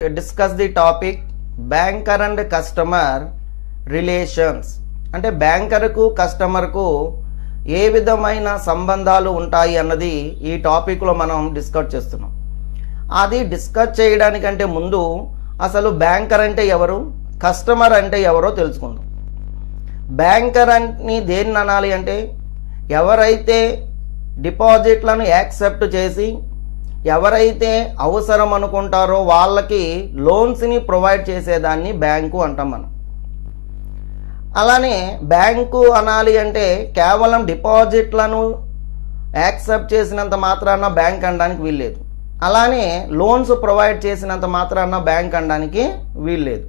discuss the topic banker and customer relations. అంటే బ్యాంకర్కు కస్టమర్కు ఏ విధమైన సంబంధాలు ఉంటాయి అన్నది ఈ టాపిక్లో మనం డిస్కస్ చేస్తున్నాం. అది డిస్కస్ చేయడానికంటే ముందు అసలు బ్యాంకర్ అంటే ఎవరు, కస్టమర్ అంటే ఎవరో తెలుసుకుందాం. బ్యాంకర్ అని దేన్ని అనాలి అంటే ఎవరైతే డిపాజిట్లను యాక్సెప్ట్ చేసి ఎవరైతే అవసరం అనుకుంటారో వాళ్ళకి లోన్స్ని ప్రొవైడ్ చేసేదాన్ని బ్యాంకు అంటాం మనం. అలానే బ్యాంకు అనాలి అంటే కేవలం డిపాజిట్లను యాక్సెప్ట్ చేసినంత మాత్రాన బ్యాంక్ అనడానికి వీల్లేదు. అలానే లోన్స్ ప్రొవైడ్ చేసినంత మాత్రాన బ్యాంక్ అనడానికి వీల్లేదు.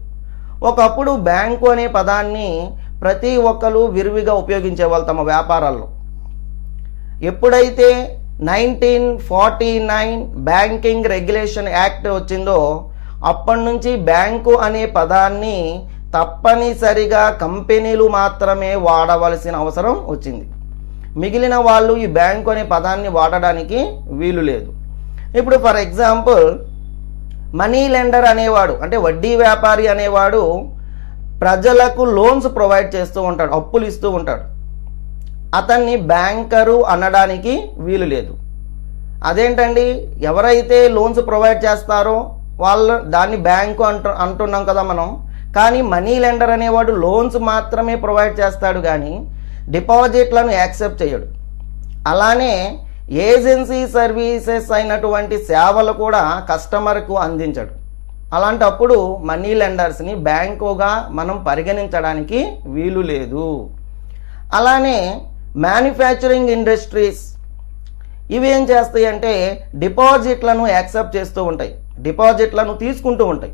ఒకప్పుడు బ్యాంకు అనే పదాన్ని ప్రతి ఒక్కరు విరివిగా ఉపయోగించేవాళ్ళు తమ వ్యాపారాల్లో. ఎప్పుడైతే 1949 బ్యాంకింగ్ రెగ్యులేషన్ యాక్ట్ వచ్చిందో అప్పటి నుంచి బ్యాంకు అనే పదాన్ని తప్పనిసరిగా కంపెనీలు మాత్రమే వాడవలసిన అవసరం వచ్చింది. మిగిలిన వాళ్ళు ఈ బ్యాంకు అనే పదాన్ని వాడడానికి వీలు లేదు. ఇప్పుడు ఫర్ ఎగ్జాంపుల్ మనీ లెండర్ అనేవాడు, అంటే వడ్డీ వ్యాపారి అనేవాడు ప్రజలకు లోన్స్ ప్రొవైడ్ చేస్తూ ఉంటాడు, అప్పులు ఇస్తూ ఉంటాడు. అతన్ని బ్యాంకరు అనడానికి వీలు లేదు. అదేంటండి, ఎవరైతే లోన్స్ ప్రొవైడ్ చేస్తారో వాళ్ళు దాన్ని బ్యాంకు అంటున్నాం కదా మనం. కానీ మనీ లెండర్ అనేవాడు లోన్స్ మాత్రమే ప్రొవైడ్ చేస్తాడు కానీ డిపాజిట్లను యాక్సెప్ట్ చేయడు. అలానే ఏజెన్సీ సర్వీసెస్ అయినటువంటి సేవలు కూడా కస్టమర్కు అందించడు. అలాంటప్పుడు మనీ లెండర్స్ని బ్యాంకుగా మనం పరిగణించడానికి వీలు లేదు. అలానే మ్యానుఫ్యాక్చరింగ్ ఇండస్ట్రీస్ ఇవి ఏం చేస్తాయి అంటే డిపాజిట్లను యాక్సెప్ట్ చేస్తూ ఉంటాయి, డిపాజిట్లను తీసుకుంటూ ఉంటాయి.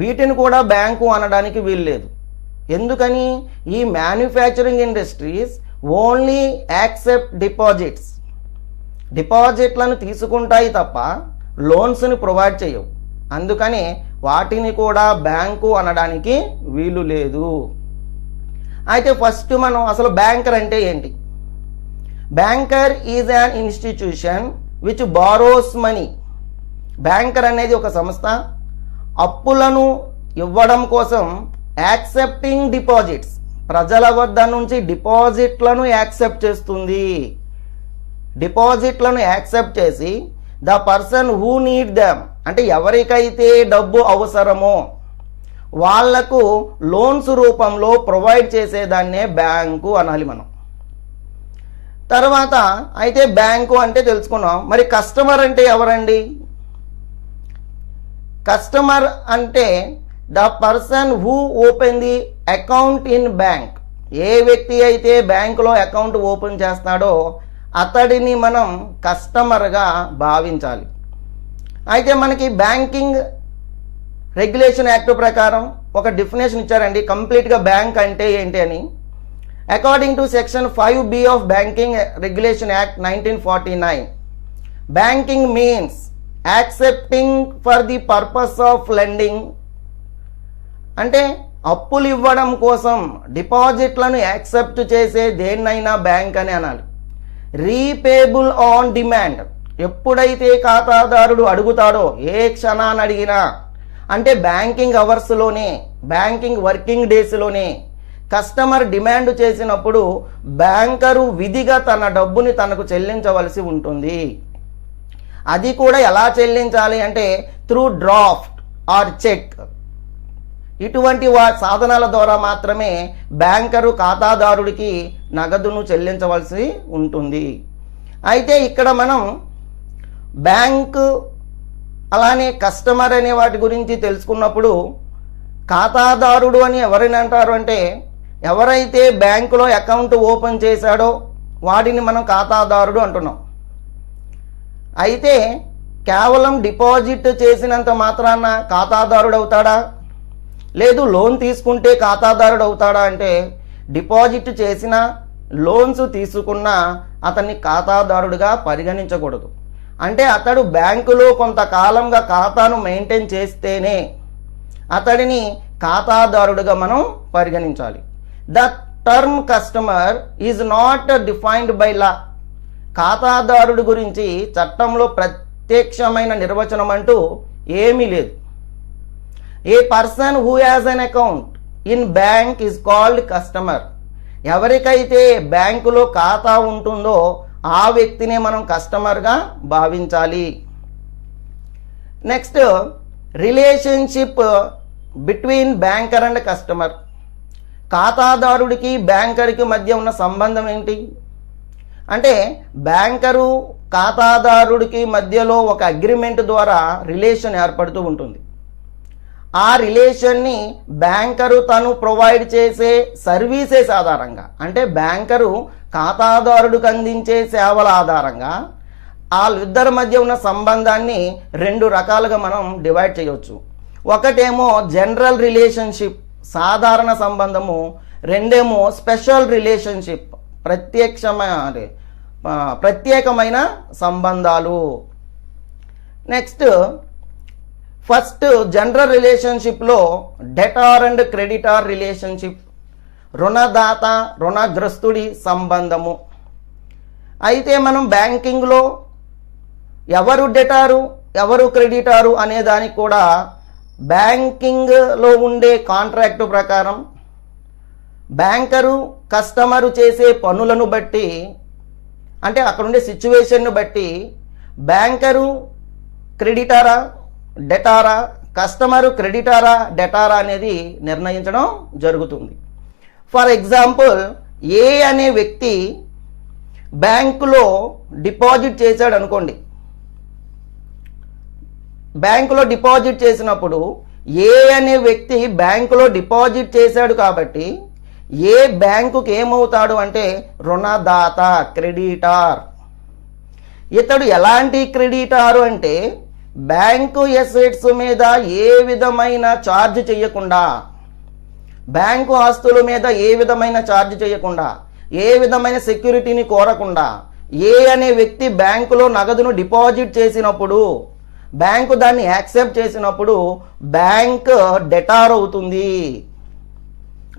వీటిని కూడా బ్యాంకు అనడానికి వీలు లేదు. ఎందుకని? ఈ manufacturing industries only accept deposits, డిపాజిట్లను తీసుకుంటాయి తప్ప లోన్స్ని ప్రొవైడ్ చేయవు. అందుకని వాటిని కూడా బ్యాంకు అనడానికి వీలు లేదు. అయితే ఫస్ట్ మనం అసలు బ్యాంకర్ అంటే ఏంటి? Banker is an institution which borrows money. Banker అనేది ఒక సంస్థ అప్పులను ఇవ్వడం కోసం యాక్సెప్టింగ్ డిపాజిట్స్, ప్రజల వద్ద నుంచి డిపాజిట్లను యాక్సెప్ట్ చేస్తుంది. డిపాజిట్లను యాక్సెప్ట్ చేసి the person who need them, అంటే ఎవరికైతే డబ్బు అవసరమో వాళ్లకు లోన్స్ రూపంలో ప్రొవైడ్ చేసేదాన్నే బ్యాంకు అనాలి మనం. తర్వాత అయితే బ్యాంకు అంటే తెలుసుకున్నాం. మరి కస్టమర్ అంటే ఎవరండి? కస్టమర్ అంటే the person who open the account in bank. ఏ వ్యక్తి అయితే బ్యాంకులో అకౌంట్ ఓపెన్ చేస్తాడో అతడిని మనం కస్టమర్గా భావించాలి. అయితే మనకి బ్యాంకింగ్ రెగ్యులేషన్ యాక్ట్ ప్రకారం ఒక డెఫినేషన్ ఇచ్చారండి కంప్లీట్గా బ్యాంక్ అంటే ఏంటి అని. According to section 5B of banking regulation act 1949, banking means accepting for the purpose of lending, అంటే అప్పులు ఇవ్వడం కోసం డిపాజిట్లను యాక్సెప్ట్ చేసే దేన్నైనా బ్యాంక్ అని అనాలి. రీపేబుల్ ఆన్ డిమాండ్, ఎప్పుడైతే ఖాతాదారుడు అడుగుతాడో ఏ క్షణాన్ని అడిగినా, అంటే బ్యాంకింగ్ అవర్స్లోనే, బ్యాంకింగ్ వర్కింగ్ డేస్లోనే కస్టమర్ డిమాండ్ చేసినప్పుడు బ్యాంకరు విధిగా తన డబ్బుని తనకు చెల్లించవలసి ఉంటుంది. అది కూడా ఎలా చెల్లించాలి అంటే త్రూ డ్రాఫ్ట్ ఆర్ చెక్. ఇటువంటి సాధనాల ద్వారా మాత్రమే బ్యాంకరు ఖాతాదారుడికి నగదును చెల్లించవలసి ఉంటుంది. అయితే ఇక్కడ మనం బ్యాంకు అలానే కస్టమర్ అనే వాటి గురించి తెలుసుకున్నప్పుడు ఖాతాదారుడు అని ఎవరిని అంటారు అంటే ఎవరైతే బ్యాంకులో అకౌంట్ ఓపెన్ చేశాడో వాడిని మనం ఖాతాదారుడు అంటున్నాం. అయితే కేవలం డిపాజిట్ చేసినంత మాత్రాన ఖాతాదారుడు అవుతాడా? లేదు లోన్ తీసుకుంటే ఖాతాదారుడు అవుతాడా అంటే డిపాజిట్ చేసినా లోన్స్ తీసుకున్నా అతన్ని ఖాతాదారుడిగా పరిగణించకూడదు. అంటే అతడు బ్యాంకులో కొంతకాలంగా ఖాతాను మెయింటైన్ చేస్తేనే అతడిని ఖాతాదారుడిగా మనం పరిగణించాలి. The term customer is not defined by law. ఖాతాదారుడి గురించి చట్టంలో ప్రత్యేక్షమైన నిర్వచనం అంటూ ఏమీ లేదు. A person who has an account in bank is called customer. ఎవరికైతే బ్యాంకులో ఖాతా ఉంటుందో ఆ వ్యక్తినే మనం కస్టమర్గా భావించాలి. Next, relationship between banker and customer. ఖాతాదారుడికి బ్యాంకర్కి మధ్య ఉన్న సంబంధం ఏంటి అంటే, బ్యాంకరు ఖాతాదారుడికి మధ్యలో ఒక అగ్రిమెంట్ ద్వారా రిలేషన్ ఏర్పడుతూ ఉంటుంది. ఆ రిలేషన్ని బ్యాంకరు తను ప్రొవైడ్ చేసే సర్వీసెస్ ఆధారంగా, అంటే బ్యాంకరు ఖాతాదారుడికి అందించే సేవల ఆధారంగా వాళ్ళిద్దరి మధ్య ఉన్న సంబంధాన్ని రెండు రకాలుగా మనం డివైడ్ చేయవచ్చు. ఒకటేమో జనరల్ రిలేషన్షిప్, సాధారణ సంబంధము. రెండేమో స్పెషల్ రిలేషన్షిప్, ప్రత్యేకమైన సంబంధాలు. నెక్స్ట్, ఫస్ట్ జనరల్ రిలేషన్షిప్లో డెటార్ అండ్ క్రెడిటార్ రిలేషన్షిప్, రుణదాత రుణగ్రస్తుడి సంబంధము. అయితే మనం బ్యాంకింగ్లో ఎవరు డెటారు ఎవరు క్రెడిటారు అనే దానికి కూడా బ్యాంకింగ్లో ఉండే కాంట్రాక్టు ప్రకారం బ్యాంకరు కస్టమరు చేసే పనులను బట్టి, అంటే అక్కడ ఉండే సిచ్యువేషన్ను బట్టి బ్యాంకరు క్రెడిటారా డెటారా, కస్టమరు క్రెడిటారా డెటారా అనేది నిర్ణయించడం జరుగుతుంది. ఫర్ ఎగ్జాంపుల్, ఏ అనే వ్యక్తి బ్యాంకులో డిపాజిట్ చేశాడు అనుకోండి. బ్యాంకులో డిపాజిట్ చేసినప్పుడు ఏ అనే వ్యక్తి బ్యాంకులో డిపాజిట్ చేశాడు కాబట్టి ఏ బ్యాంకుకి ఏమవుతాడు అంటే రుణదాత, క్రెడిటార్. ఇతడు ఎలాంటి క్రెడిటారు అంటే బ్యాంకు ఎసెట్స్ మీద ఏ విధమైన ఛార్జ్ చేయకుండా, బ్యాంకు ఆస్తుల మీద ఏ విధమైన ఛార్జ్ చేయకుండా, ఏ విధమైన సెక్యూరిటీని కోరకుండా ఏ అనే వ్యక్తి బ్యాంకులో నగదును డిపాజిట్ చేసినప్పుడు, బ్యాంకు దాన్ని యాక్సెప్ట్ చేసినప్పుడు బ్యాంక్ డెటార్ అవుతుంది.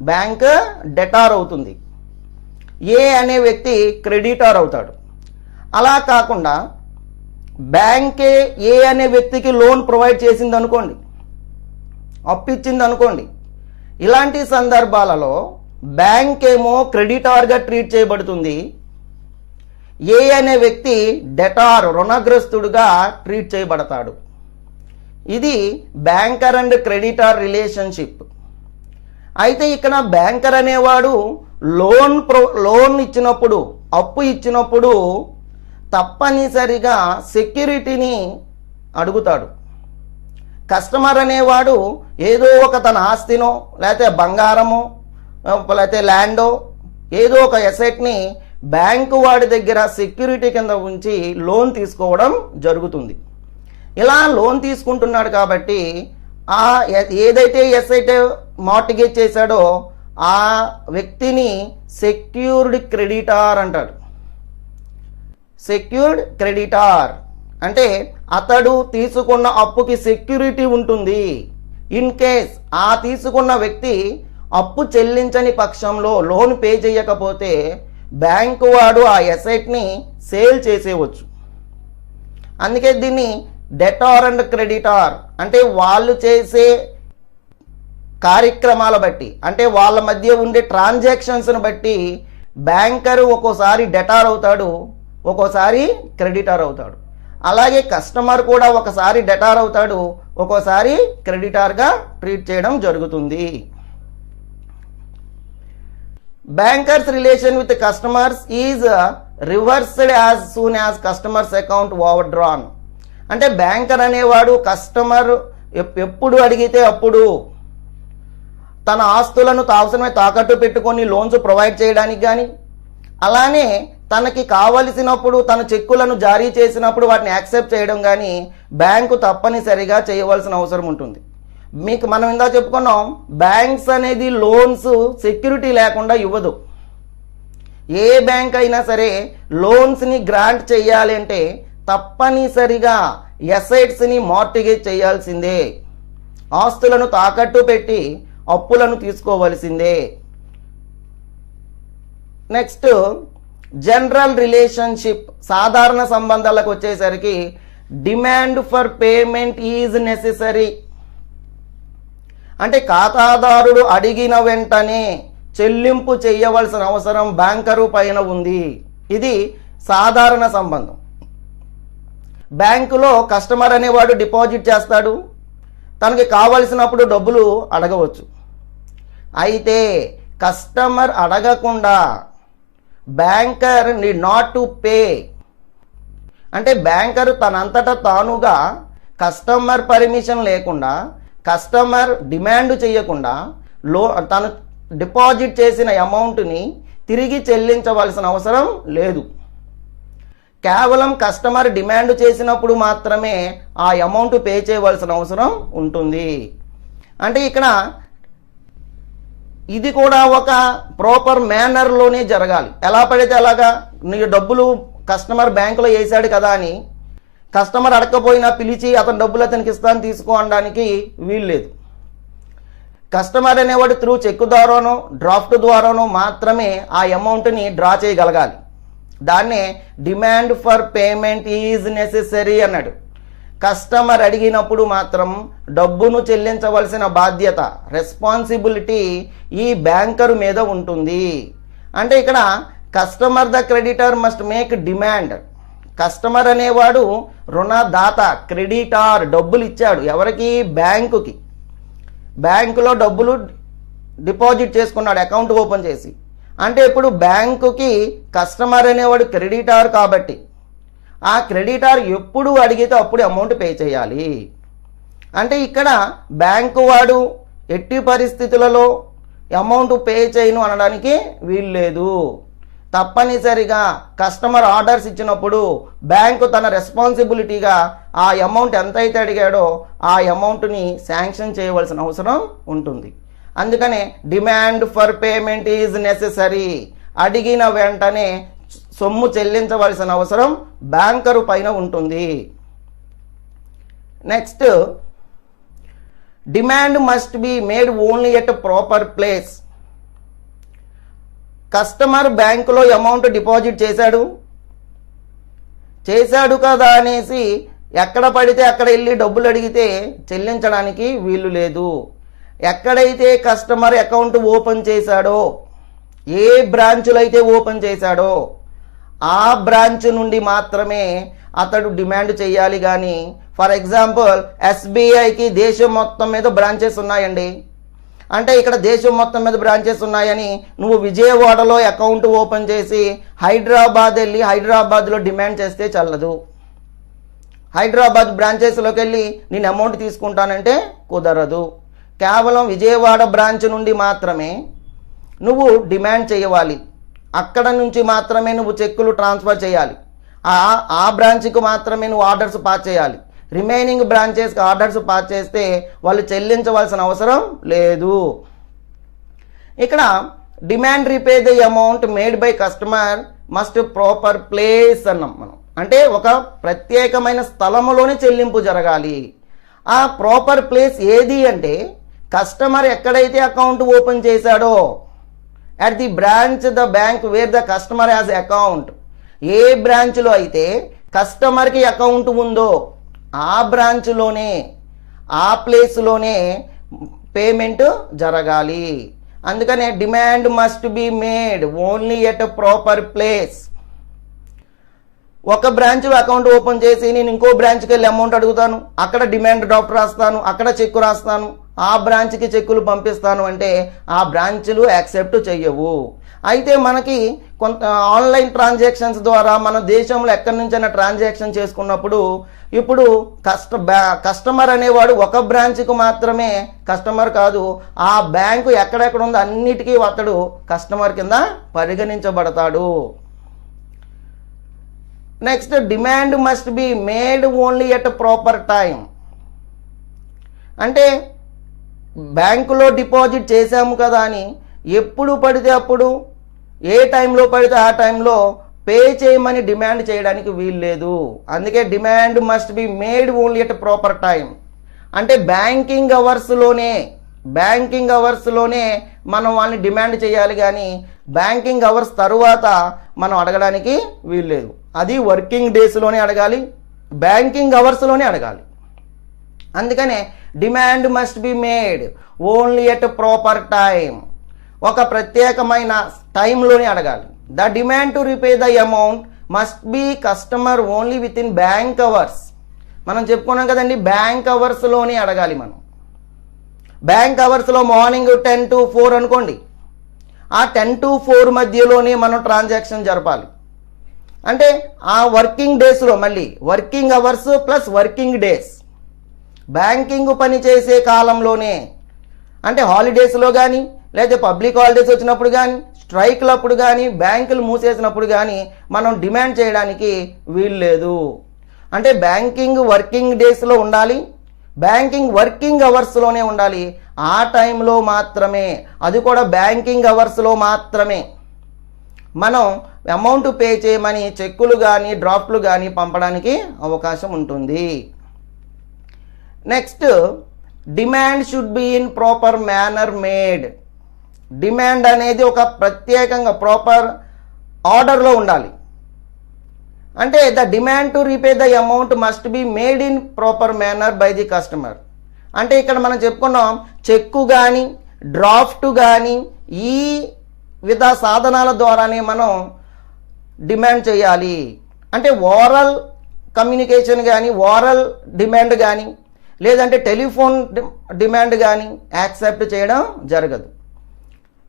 బ్యాంక్ డెటార్ అవుతుంది. ఏ అనే వ్యక్తి క్రెడిటార్ అవుతాడు. అలా కాకుండా బ్యాంకే ఏ అనే వ్యక్తికి లోన్ ప్రొవైడ్ చేసింది అనుకోండి, అప్పు ఇచ్చింది అనుకోండి. ఇలాంటి సందర్భాలలో బ్యాంక్ ఏమో క్రెడిటార్గా ట్రీట్ చేయబడుతుంది. ఏ అనే వ్యక్తి డెటార్ రుణగ్రస్తుడుగా ట్రీట్ చేయబడతాడు. ఇది బ్యాంకర్ అండ్ క్రెడిటార్ రిలేషన్షిప్. అయితే ఇక్కడ బ్యాంకర్ అనేవాడు లోన్ ఇచ్చినప్పుడు, అప్పు ఇచ్చినప్పుడు తప్పనిసరిగా సెక్యూరిటీని అడుగుతాడు. కస్టమర్ అనేవాడు ఏదో ఒక తన ఆస్తినో లేకపోతే బంగారమో లేకపోతే ల్యాండో ఏదో ఒక ఎసెట్ని బ్యాంకు వాడి దగ్గర సెక్యూరిటీ కింద ఉంచి లోన్ తీసుకోవడం జరుగుతుంది. ఇలా లోన్ తీసుకుంటున్నాడు కాబట్టి ఆ ఏదైతే ఎసెట్ మార్టిగేజ్ చేశాడో ఆ వ్యక్తిని సెక్యూర్డ్ క్రెడిటార్ అంటాడు. సెక్యూర్డ్ క్రెడిటార్ అంటే అతడు తీసుకున్న అప్పుకి సెక్యూరిటీ ఉంటుంది. ఇన్ కేస్ ఆ తీసుకున్న వ్యక్తి అప్పు చెల్లించని పక్షంలో, లోన్ పే చేయకపోతే బ్యాంకు వాడు ఆ ఎసెట్ని సేల్ చేసేవచ్చు. అందుకే దీన్ని డెటార్ అండ్ క్రెడిటార్ అంటే వాళ్ళు చేసే కార్యక్రమాల బట్టి, అంటే వాళ్ళ మధ్య ఉండే ట్రాన్సాక్షన్స్ను బట్టి బ్యాంకరు ఒక్కోసారి డెటార్ అవుతాడు, ఒక్కోసారి క్రెడిటార్ అవుతాడు. అలాగే కస్టమర్ కూడా ఒకసారి డెటార్ అవుతాడు, ఒక్కోసారి క్రెడిటార్గా ట్రీట్ చేయడం జరుగుతుంది. Bankers relation with customers is reversed as soon as customers account over drawn. అంటే బ్యాంకర్ అనేవాడు కస్టమర్ ఎప్పుడు అడిగితే అప్పుడు తన ఆస్తులను అవసరమే తాకట్టు పెట్టుకొని లోన్స్ ప్రొవైడ్ చేయడానికి కానీ, అలానే తనకి కావలసినప్పుడు తన చెక్కులను జారీ చేసినప్పుడు వాటిని యాక్సెప్ట్ చేయడం కానీ బ్యాంకు తప్పనిసరిగా చేయవలసిన అవసరం ఉంటుంది. మీకు మనం ఇందా చెప్పుకున్నాం, బ్యాంక్స్ అనేది లోన్స్ సెక్యూరిటీ లేకుండా ఇవ్వదు. ఏ బ్యాంక్ అయినా సరే లోన్స్ని గ్రాంట్ చేయాలి అంటే తప్పనిసరిగా ఎసెట్స్ని మార్టిగేజ్ చేయాల్సిందే, ఆస్తులను తాకట్టు పెట్టి అప్పులను తీసుకోవలసిందే. నెక్స్ట్ జనరల్ రిలేషన్షిప్, సాధారణ సంబంధాలకు వచ్చేసరికి demand for payment is necessary. అంటే ఖాతాదారుడు అడిగిన వెంటనే చెల్లింపు చేయవలసిన అవసరం బ్యాంకరు పైన ఉంది. ఇది సాధారణ సంబంధం. బ్యాంకులో కస్టమర్ అనేవాడు డిపాజిట్ చేస్తాడు, తనకి కావలసినప్పుడు డబ్బులు అడగవచ్చు. అయితే కస్టమర్ అడగకుండా banker need not to pay, అంటే బ్యాంకర్ తనంతటా తానుగా కస్టమర్ పర్మిషన్ లేకుండా, కస్టమర్ డిమాండ్ చేయకుండా తను డిపాజిట్ చేసిన అమౌంట్ని తిరిగి చెల్లించవలసిన అవసరం లేదు. కేవలం కస్టమర్ డిమాండ్ చేసినప్పుడు మాత్రమే ఆ అమౌంట్ పే చేయవలసిన అవసరం ఉంటుంది. అంటే ఇక్కడ ఇది కూడా ఒక ప్రాపర్ మేనర్లోనే జరగాలి. ఎలా పడితే అలాగా నీ డబ్బులు కస్టమర్ బ్యాంకులో వేసాడు కదా అని కస్టమర్ అడగకపోయినా పిలిచి అతని డబ్బులు అతనికి ఇస్తాను తీసుకో అనడానికి వీల్లేదు. కస్టమర్ అనేవాడు త్రూ చెక్ ద్వారానో డ్రాఫ్ట్ ద్వారానో మాత్రమే ఆ అమౌంట్ని డ్రా చేయగలగాలి. దాన్నే demand for payment is necessary అన్నాడు. కస్టమర్ అడిగినప్పుడు మాత్రం డబ్బును చెల్లించవలసిన బాధ్యత, రెస్పాన్సిబిలిటీ ఈ బ్యాంకరు మీద ఉంటుంది. అంటే ఇక్కడ customer the creditor must make demand. Customer అనేవాడు రుణదాత, క్రెడిటార్ డబ్బులు ఇచ్చాడు ఎవరికి? బ్యాంకుకి. బ్యాంకులో డబ్బులు డిపాజిట్ చేసుకున్నాడు అకౌంట్ ఓపెన్ చేసి. అంటే ఇప్పుడు బ్యాంకుకి కస్టమర్ అనేవాడు క్రెడిటార్ కాబట్టి ఆ క్రెడిటార్ ఎప్పుడు అడిగితే అప్పుడు అమౌంట్ పే చేయాలి. అంటే ఇక్కడ బ్యాంకు వాడు ఎట్టి పరిస్థితులలో అమౌంట్ పే చేయను అనడానికి వీల్లేదు. తప్పనిసరిగా కస్టమర్ ఆర్డర్స్ ఇచ్చినప్పుడు బ్యాంకు తన రెస్పాన్సిబిలిటీగా ఆ అమౌంట్ ఎంతైతే అడిగాడో ఆ అమౌంట్ని శాంక్షన్ చేయవలసిన అవసరం ఉంటుంది. అందుకనే demand for payment is necessary. అడిగిన వెంటనే సొమ్ము చెల్లించవలసిన అవసరం బ్యాంకరు పైన ఉంటుంది. Next, demand must be made only at proper place. Customer బ్యాంకులో అమౌంట్ డిపాజిట్ చేశాడు కదా అనేసి ఎక్కడ పడితే అక్కడ వెళ్ళి డబ్బులు అడిగితే చెల్లించడానికి వీలు లేదు. ఎక్కడైతే కస్టమర్ అకౌంట్ ఓపెన్ చేశాడో, ఏ బ్రాంచ్లో అయితే ఓపెన్ చేశాడో ఆ బ్రాంచ్ నుండి మాత్రమే అతడు డిమాండ్ చేయాలి. కానీ ఫర్ ఎగ్జాంపుల్ ఎస్బీఐకి దేశం మొత్తం మీద బ్రాంచెస్ ఉన్నాయండి. అంటే ఇక్కడ దేశం మొత్తం మీద బ్రాంచెస్ ఉన్నాయని నువ్వు విజయవాడలో అకౌంట్ ఓపెన్ చేసి హైదరాబాద్ వెళ్ళి హైదరాబాద్లో డిమాండ్ చేస్తే చల్లదు. హైదరాబాద్ బ్రాంచెస్లోకి వెళ్ళి నేను అమౌంట్ తీసుకుంటానంటే కుదరదు. కేవలం విజయవాడ బ్రాంచ్ నుండి మాత్రమే నువ్వు డిమాండ్ చేయవాలి. అక్కడ నుంచి మాత్రమే నువ్వు చెక్కులు ట్రాన్స్ఫర్ చేయాలి. ఆ బ్రాంచ్కి మాత్రమే నువ్వు ఆర్డర్స్ పాస్ చేయాలి. రిమైనింగ్ బ్రాంచెస్కి ఆర్డర్స్ పాస్ చేస్తే వాళ్ళు చెల్లించవలసిన అవసరం లేదు. ఇక్కడ demand repay the amount made by customer must proper place అన్నాం మనం. అంటే ఒక ప్రత్యేకమైన స్థలములోనే చెల్లింపు జరగాలి. ఆ ప్రాపర్ ప్లేస్ ఏది అంటే కస్టమర్ ఎక్కడైతే అకౌంట్ ఓపెన్ చేశాడో at the branch the bank where the customer has account. ఏ బ్రాంచ్లో అయితే కస్టమర్కి అకౌంట్ ఉందో ఆ బ్రాంచ్లోనే, ఆ ప్లేస్లోనే పేమెంట్ జరగాలి. అందుకనే demand must be made only at proper place. ఒక బ్రాంచ్లో అకౌంట్ ఓపెన్ చేసి నేను ఇంకో బ్రాంచ్కి వెళ్ళి అమౌంట్ అడుగుతాను, అక్కడ డిమాండ్ డ్రాఫ్ట్ రాస్తాను, అక్కడ చెక్కు రాస్తాను, ఆ బ్రాంచ్కి చెక్కులు పంపిస్తాను అంటే ఆ బ్రాంచ్లు యాక్సెప్ట్ చెయ్యవు. అయితే మనకి కొంత ఆన్లైన్ ట్రాన్సాక్షన్స్ ద్వారా మన దేశంలో ఎక్కడి నుంచైనా ట్రాన్సాక్షన్ చేసుకున్నప్పుడు ఇప్పుడు కస్టమర్ అనేవాడు ఒక బ్రాంచ్కు మాత్రమే కస్టమర్ కాదు, ఆ బ్యాంకు ఎక్కడెక్కడ ఉందో అన్నిటికీ అతడు కస్టమర్ కింద పరిగణించబడతాడు. Next, demand must be made only at proper time. అంటే బ్యాంకులో డిపాజిట్ చేశాము కదా అని ఎప్పుడు పడితే అప్పుడు, ఏ టైంలో పడితే ఆ టైంలో పే చేయమని డిమాండ్ చేయడానికి వీల్లేదు. అందుకే demand must be made only at proper time. అంటే బ్యాంకింగ్ అవర్స్లోనే మనం వాళ్ళని డిమాండ్ చేయాలి. కానీ బ్యాంకింగ్ అవర్స్ తరువాత మనం అడగడానికి వీల్లేదు. అది వర్కింగ్ డేస్లోనే అడగాలి, బ్యాంకింగ్ అవర్స్లోనే అడగాలి. అందుకనే demand must be made only at proper time. ఒక ప్రత్యేకమైన టైంలోనే అడగాలి. The demand to repay the amount must be customer only with in bank hours. మనం చెప్పుకున్నాం కదండి, బ్యాంక్ అవర్స్లోనే అడగాలి. మనం బ్యాంక్ అవర్స్లో మార్నింగ్ 10 to 4 అనుకోండి, ఆ 10 to 4 మధ్యలోనే మనం ట్రాన్సాక్షన్ జరపాలి. అంటే ఆ వర్కింగ్ డేస్లో, మళ్ళీ working hours plus working days, banking పని చేసే కాలంలోనే, అంటే హాలిడేస్లో కానీ లేదా పబ్లిక్ హాలిడేస్ వచ్చినప్పుడు కానీ స్ట్రైక్లప్పుడు కానీ బ్యాంకులు మూసేసినప్పుడు కానీ మనం డిమాండ్ చేయడానికి వీలు లేదు. అంటే బ్యాంకింగ్ వర్కింగ్ డేస్లో ఉండాలి, బ్యాంకింగ్ వర్కింగ్ అవర్స్లోనే ఉండాలి. ఆ టైంలో మాత్రమే, అది కూడా బ్యాంకింగ్ అవర్స్లో మాత్రమే మనం అమౌంట్ పే చేయమని చెక్కులు కానీ డ్రాఫ్ట్లు కానీ పంపడానికి అవకాశం ఉంటుంది. Next, demand should be in proper manner made. Demand అనేది ఒక ప్రత్యేకంగా ప్రాపర్ ఆర్డర్లో ఉండాలి. అంటే the demand to repay the amount must be made in proper manner by the customer. అంటే ఇక్కడ మనం చెప్పుకున్నాం, చెక్కు కానీ డ్రాఫ్ట్ కానీ ఈ విధ సాధనాల ద్వారానే మనం డిమాండ్ చేయాలి. అంటే ఓరల్ కమ్యూనికేషన్ కానీ ఓరల్ డిమాండ్ కానీ లేదంటే టెలిఫోన్ డిమాండ్ కానీ యాక్సెప్ట్ చేయడం జరగదు.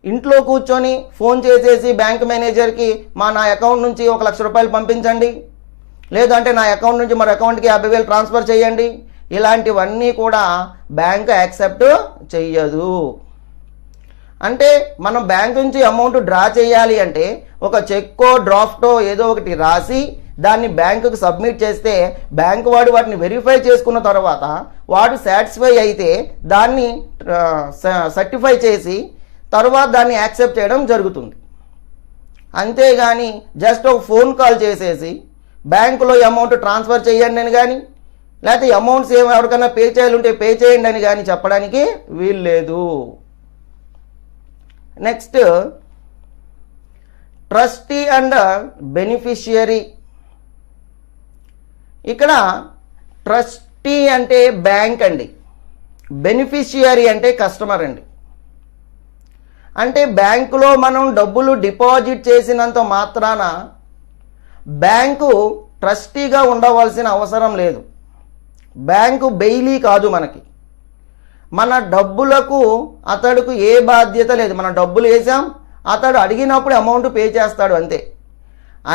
ఇంట్లో కూర్చొని ఫోన్ చేసేసి బ్యాంక్ మేనేజర్కి నా అకౌంట్ నుంచి 1 లక్ష రూపాయలు పంపించండి, లేదంటే నా అకౌంట్ నుంచి మరో అకౌంట్కి 50,000 ట్రాన్స్ఫర్ చేయండి, ఇలాంటివన్నీ కూడా బ్యాంక్ యాక్సెప్ట్ చెయ్యదు. అంటే మనం బ్యాంక్ నుంచి అమౌంట్ డ్రా చేయాలి అంటే ఒక చెక్కో డ్రాఫ్టో ఏదో ఒకటి రాసి దాన్ని బ్యాంకుకు సబ్మిట్ చేస్తే బ్యాంకు వాడు వాటిని వెరిఫై చేసుకున్న తర్వాత వాడు సాటిస్ఫై అయితే దాన్ని సర్టిఫై చేసి తర్వాత దాన్ని యాక్సెప్ట్ చేయడం జరుగుతుంది. అంతేగాని జస్ట్ ఒక ఫోన్ కాల్ చేసేసి బ్యాంకులో అమౌంట్ ట్రాన్స్ఫర్ చేయండి అని కానీ లేకపోతే అమౌంట్స్ ఎవరికైనా పే చేయాలి ఉంటే పే చేయండి అని కానీ చెప్పడానికి వీలు లేదు. Next, trustee and beneficiary. ఇక్కడ ట్రస్టీ అంటే బ్యాంక్ అండి, బెనిఫిషియరీ అంటే కస్టమర్ అండి. అంటే బ్యాంకులో మనం డబ్బులు డిపాజిట్ చేసినంత మాత్రాన బ్యాంకు ట్రస్టీగా ఉండవలసిన అవసరం లేదు. బ్యాంకు బెయిలీ కాదు మనకి. మన డబ్బులకు అతడుకు ఏ బాధ్యత లేదు. మనం డబ్బులు వేసాం, అతడు అడిగినప్పుడు అమౌంట్ పే చేస్తాడు అంతే.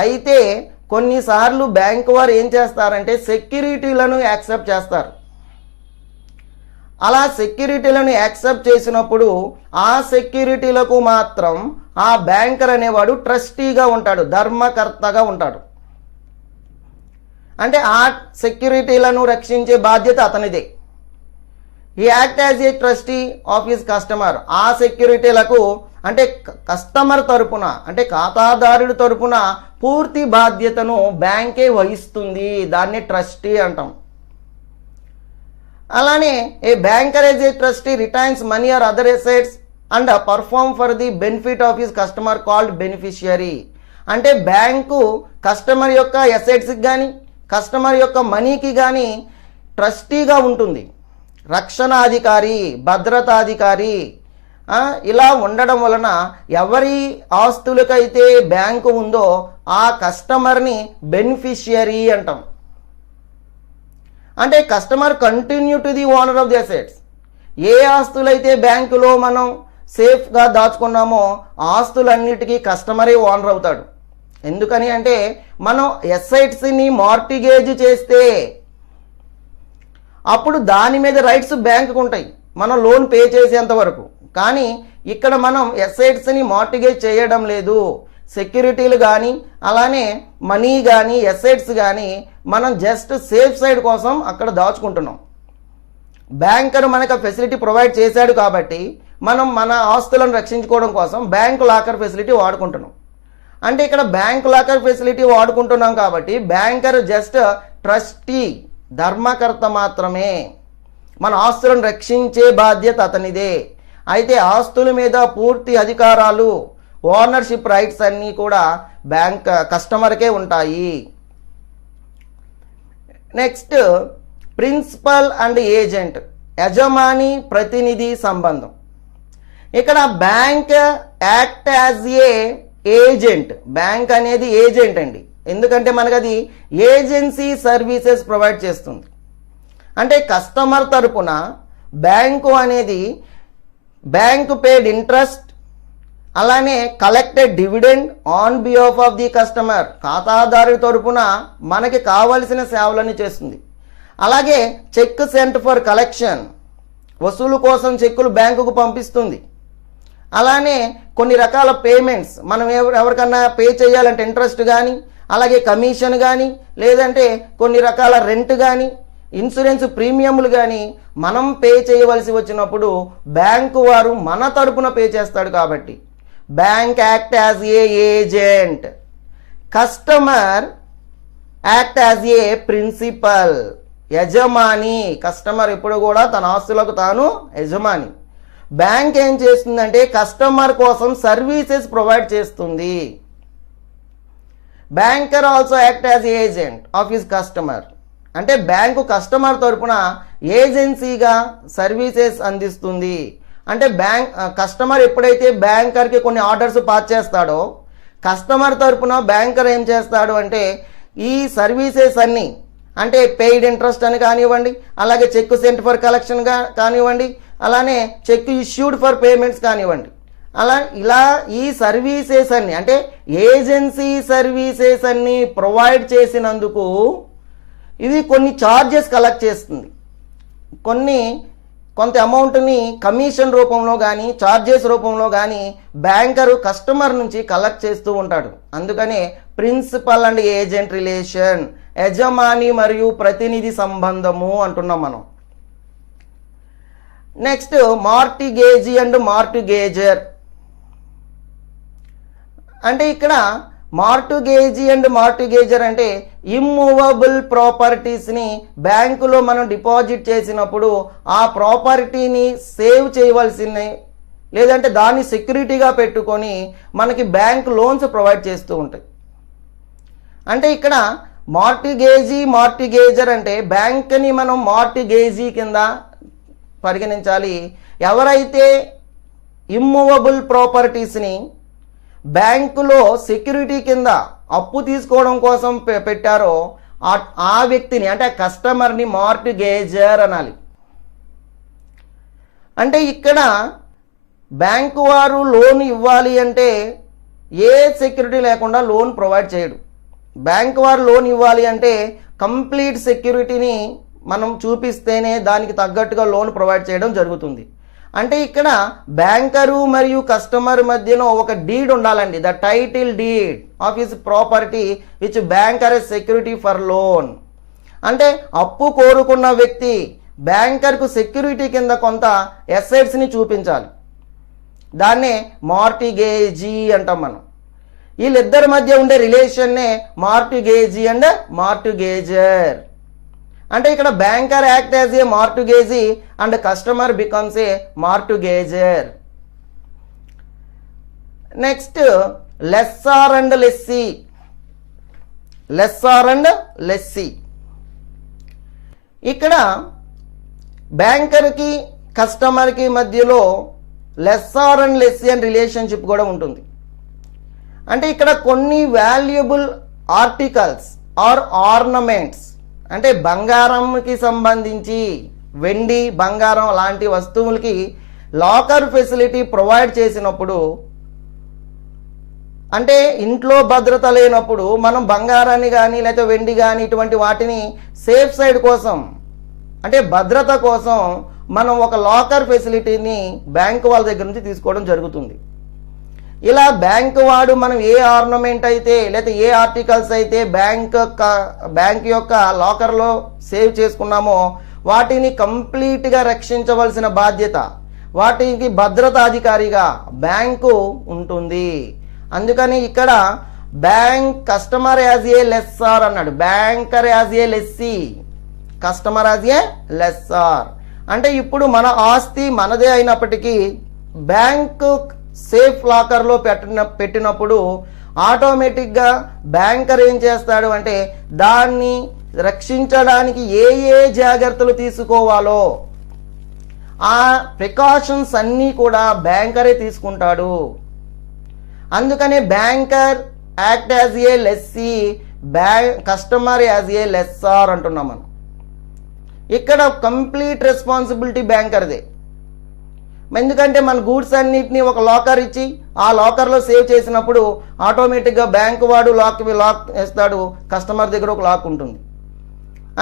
అయితే కొన్నిసార్లు బ్యాంకు వారు ఏం చేస్తారంటే సెక్యూరిటీలను యాక్సెప్ట్ చేస్తారు. అలా సెక్యూరిటీలను యాక్సెప్ట్ చేసినప్పుడు ఆ సెక్యూరిటీలకు మాత్రం ఆ బ్యాంకర్ అనేవాడు ట్రస్టీగా ఉంటాడు, ధర్మకర్తగా ఉంటాడు. అంటే ఆ సెక్యూరిటీలను రక్షించే బాధ్యత అతనిదే. ఈ act as a trustee of his customer. ఆ సెక్యూరిటీలకు అంటే కస్టమర్ తరపున, అంటే ఖాతాదారుడి తరపున పూర్తి బాధ్యతను బ్యాంకే వహిస్తుంది. దాన్ని ట్రస్టీ అంటాం. అలానే a banker as a trustee retains money or other assets and perform for the benefit of his customer called beneficiary. అంటే బ్యాంకు కస్టమర్ యొక్క అసెట్స్కి కానీ కస్టమర్ యొక్క మనీకి కానీ ట్రస్టీగా ఉంటుంది. రక్షణాధికారి, భద్రతాధికారి ఇలా ఉండడం వలన ఎవరి ఆస్తులకైతే బ్యాంకు ఉందో ఆ కస్టమర్ని బెనిఫిషియరీ అంటాం. అంటే customer continue to the owner of the assets. ఏ ఆస్తులైతే బ్యాంకులో మనం సేఫ్గా దాచుకున్నామో ఆస్తులన్నిటికీ కస్టమరే ఓనర్ అవుతాడు. ఎందుకని అంటే మనం అసెట్స్ని మార్టిగేజ్ చేస్తే అప్పుడు దాని మీద రైట్స్ బ్యాంకుకు ఉంటాయి మనం లోన్ పే చేసేంత వరకు. కానీ ఇక్కడ మనం అసెట్స్ని మార్టిగేజ్ చేయడం లేదు. సెక్యూరిటీలు కానీ అలానే మనీ కానీ అసెట్స్ కానీ మనం జస్ట్ సేఫ్ సైడ్ కోసం అక్కడ దాచుకుంటున్నాం. బ్యాంకర్ మనకు ఫెసిలిటీ ప్రొవైడ్ చేశాడు కాబట్టి మనం మన ఆస్తులను రక్షించుకోవడం కోసం బ్యాంకు లాకర్ ఫెసిలిటీ వాడుకుంటున్నాం. అంటే ఇక్కడ బ్యాంకు లాకర్ ఫెసిలిటీ వాడుకుంటున్నాం కాబట్టి బ్యాంకర్ జస్ట్ ట్రస్టీ, ధర్మకర్త మాత్రమే. మన ఆస్తులను రక్షించే బాధ్యత అతనిదే. అయితే ఆస్తుల మీద పూర్తి అధికారాలు, ఓనర్షిప్ రైట్స్ అన్నీ కూడా బ్యాంక్ కస్టమర్కే ఉంటాయి. Next, principal and agent. యజమాని ప్రతినిధి సంబంధం. ఇక్కడ bank act as a agent. Bank అనేది ఏజెంట్ అండి, ఎందుకంటే మనకు అది ఏజెన్సీ సర్వీసెస్ ప్రొవైడ్ చేస్తుంది. అంటే కస్టమర్ తరపున బ్యాంకు అనేది బ్యాంకు పేడ్ ఇంట్రెస్ట్, అలానే collected dividend on behalf of the customer. ఖాతాదారు తరపున మనకి కావలసిన సేవలని చేస్తుంది. అలాగే చెక్ సెంట్ ఫర్ కలెక్షన్, వసూలు కోసం చెక్కులు బ్యాంకుకు పంపిస్తుంది. అలానే కొన్ని రకాల పేమెంట్స్ మనం ఎవరికన్నా పే చేయాలంటే ఇంట్రెస్ట్ కానీ, అలాగే కమిషన్ కానీ, లేదంటే కొన్ని రకాల రెంట్ కానీ, ఇన్సూరెన్స్ ప్రీమియంలు కానీ మనం పే చేయవలసి వచ్చినప్పుడు బ్యాంకు వారు మన తరపున పే చేస్తాడు. కాబట్టి bank act as a agent. Customer act as a principal. యజమాని. కస్టమర్ ఎప్పుడు కూడా తన ఆస్తులకు తాను యజమాని. బ్యాంక్ ఏం చేస్తుందంటే కస్టమర్ కోసం సర్వీసెస్ ప్రొవైడ్ చేస్తుంది. Banker also act as agent of his customer. అంటే బ్యాంకు కస్టమర్ తరపున ఏజెన్సీగా సర్వీసెస్ అందిస్తుంది. అంటే కస్టమర్ ఎప్పుడైతే బ్యాంకర్కి కొన్ని ఆర్డర్స్ పాస్ చేస్తాడో, కస్టమర్ తరపున బ్యాంకర్ ఏం చేస్తాడు అంటే ఈ సర్వీసెస్ అన్నీ, అంటే పెయిడ్ ఇంట్రెస్ట్ అని కానివ్వండి, అలాగే చెక్ సెంట్ ఫర్ కలెక్షన్ కానివ్వండి, అలానే చెక్ ఇష్యూడ్ ఫర్ పేమెంట్స్ కానివ్వండి, ఇలా ఈ సర్వీసెస్ అన్ని, అంటే ఏజెన్సీ సర్వీసెస్ అన్ని ప్రొవైడ్ చేసినందుకు ఇది కొన్ని ఛార్జెస్ కలెక్ట్ చేస్తుంది. కొంత అమౌంట్ని కమిషన్ రూపంలో కానీ ఛార్జెస్ రూపంలో కానీ బ్యాంకరు కస్టమర్ నుంచి కలెక్ట్ చేస్తూ ఉంటాడు. అందుకనే ప్రిన్సిపల్ అండ్ ఏజెంట్ రిలేషన్, యజమాని మరియు ప్రతినిధి సంబంధము అంటున్నాం మనం. Next mortgagee and mortgagor. అంటే ఇక్కడ మార్టిగేజీ అండ్ మార్టిగేజర్ అంటే ఇమ్మూవబుల్ ప్రాపర్టీస్ని బ్యాంకులో మనం డిపాజిట్ చేసినప్పుడు ఆ ప్రాపర్టీని సేవ్ చేయవలసిన, లేదంటే దాన్ని సెక్యూరిటీగా పెట్టుకొని మనకి బ్యాంక్ లోన్స్ ప్రొవైడ్ చేస్తూ ఉంటాయి. అంటే ఇక్కడ మార్టిగేజర్ అంటే బ్యాంక్ని మనం మార్టిగేజీ కింద పరిగణించాలి. ఎవరైతే ఇమ్మూవబుల్ ప్రాపర్టీస్ని బ్యాంకులో సెక్యూరిటీ కింద అప్పు తీసుకోవడం కోసం పెట్టారో ఆ వ్యక్తిని, అంటే కస్టమర్ని మార్టిగేజర్ అనాలి. అంటే ఇక్కడ బ్యాంకు వారు లోన్ ఇవ్వాలి అంటే ఏ సెక్యూరిటీ లేకుండా లోన్ ప్రొవైడ్ చేయడు. బ్యాంకు వారు లోన్ ఇవ్వాలి అంటే కంప్లీట్ సెక్యూరిటీని మనం చూపిస్తేనే దానికి తగ్గట్టుగా లోన్ ప్రొవైడ్ చేయడం జరుగుతుంది. అంటే ఇక్కడ బ్యాంకరు మరియు కస్టమర్ మధ్యలో ఒక డీడ్ ఉండాలండి. The title deed of his property which banker as security for loan. అంటే అప్పు కోరుకున్న వ్యక్తి బ్యాంకర్కు సెక్యూరిటీ కింద కొంత ఎసెట్స్ని చూపించాలి. దాన్నే మార్టిగేజీ అంటాం మనం. వీళ్ళిద్దరి మధ్య ఉండే రిలేషన్నే మార్టిగేజీ అండ్ మార్టిగేజర్. అంటే ఇక్కడ banker act as a mortgagee and customer becomes a mortgagor. Next lessor and lessee. Lessor and lessee. ఇక్కడ బ్యాంకర్కి కస్టమర్కి మధ్యలో lessor and lessee and relationship కూడా ఉంటుంది. అంటే ఇక్కడ కొన్ని వాల్యుబుల్ ఆర్టికల్స్ ఆర్ ఆర్నమెంట్స్, అంటే బంగారంకి సంబంధించి వెండి, బంగారం లాంటి వస్తువులకి లాకర్ ఫెసిలిటీ ప్రొవైడ్ చేసినప్పుడు, అంటే ఇంట్లో భద్రత లేనప్పుడు మనం బంగారాన్ని కానీ లేకపోతే వెండి కానీ ఇటువంటి వాటిని సేఫ్ సైడ్ కోసం, అంటే భద్రత కోసం మనం ఒక లాకర్ ఫెసిలిటీని బ్యాంకు వాళ్ళ దగ్గర నుంచి తీసుకోవడం జరుగుతుంది. ఇలా బ్యాంకు వాడు మనం ఏ ఆర్నమెంట్ అయితే లేకపోతే ఏ ఆర్టికల్స్ అయితే బ్యాంక్ యొక్క లాకర్లో సేవ్ చేసుకున్నామో వాటిని కంప్లీట్గా రక్షించవలసిన బాధ్యత, వాటికి భద్రతాధికారిగా బ్యాంకు ఉంటుంది. అందుకని ఇక్కడ bank customer as a lessor అన్నాడు, banker as a lessee, customer as a lessor. అంటే ఇప్పుడు మన ఆస్తి మనదే అయినప్పటికీ బ్యాంకు సేఫ్ లాకర్లో పెట్టినప్పుడు ఆటోమేటిక్గా బ్యాంకర్ ఏం చేస్తాడు అంటే దాన్ని రక్షించడానికి ఏ జాగ్రత్తలు తీసుకోవాలో ఆ ప్రికాషన్స్ అన్నీ కూడా బ్యాంకరే తీసుకుంటాడు. అందుకనే banker act as a lessee, customer as a lessor అంటున్నాం మనం. ఇక్కడ కంప్లీట్ రెస్పాన్సిబిలిటీ బ్యాంకర్దే. ఎందుకంటే మన గూడ్స్ అన్నిటిని ఒక లాకర్ ఇచ్చి ఆ లాకర్లో సేవ్ చేసినప్పుడు ఆటోమేటిక్గా బ్యాంకు వాడు లాక్ వేస్తాడు, కస్టమర్ దగ్గర ఒక లాక్ ఉంటుంది.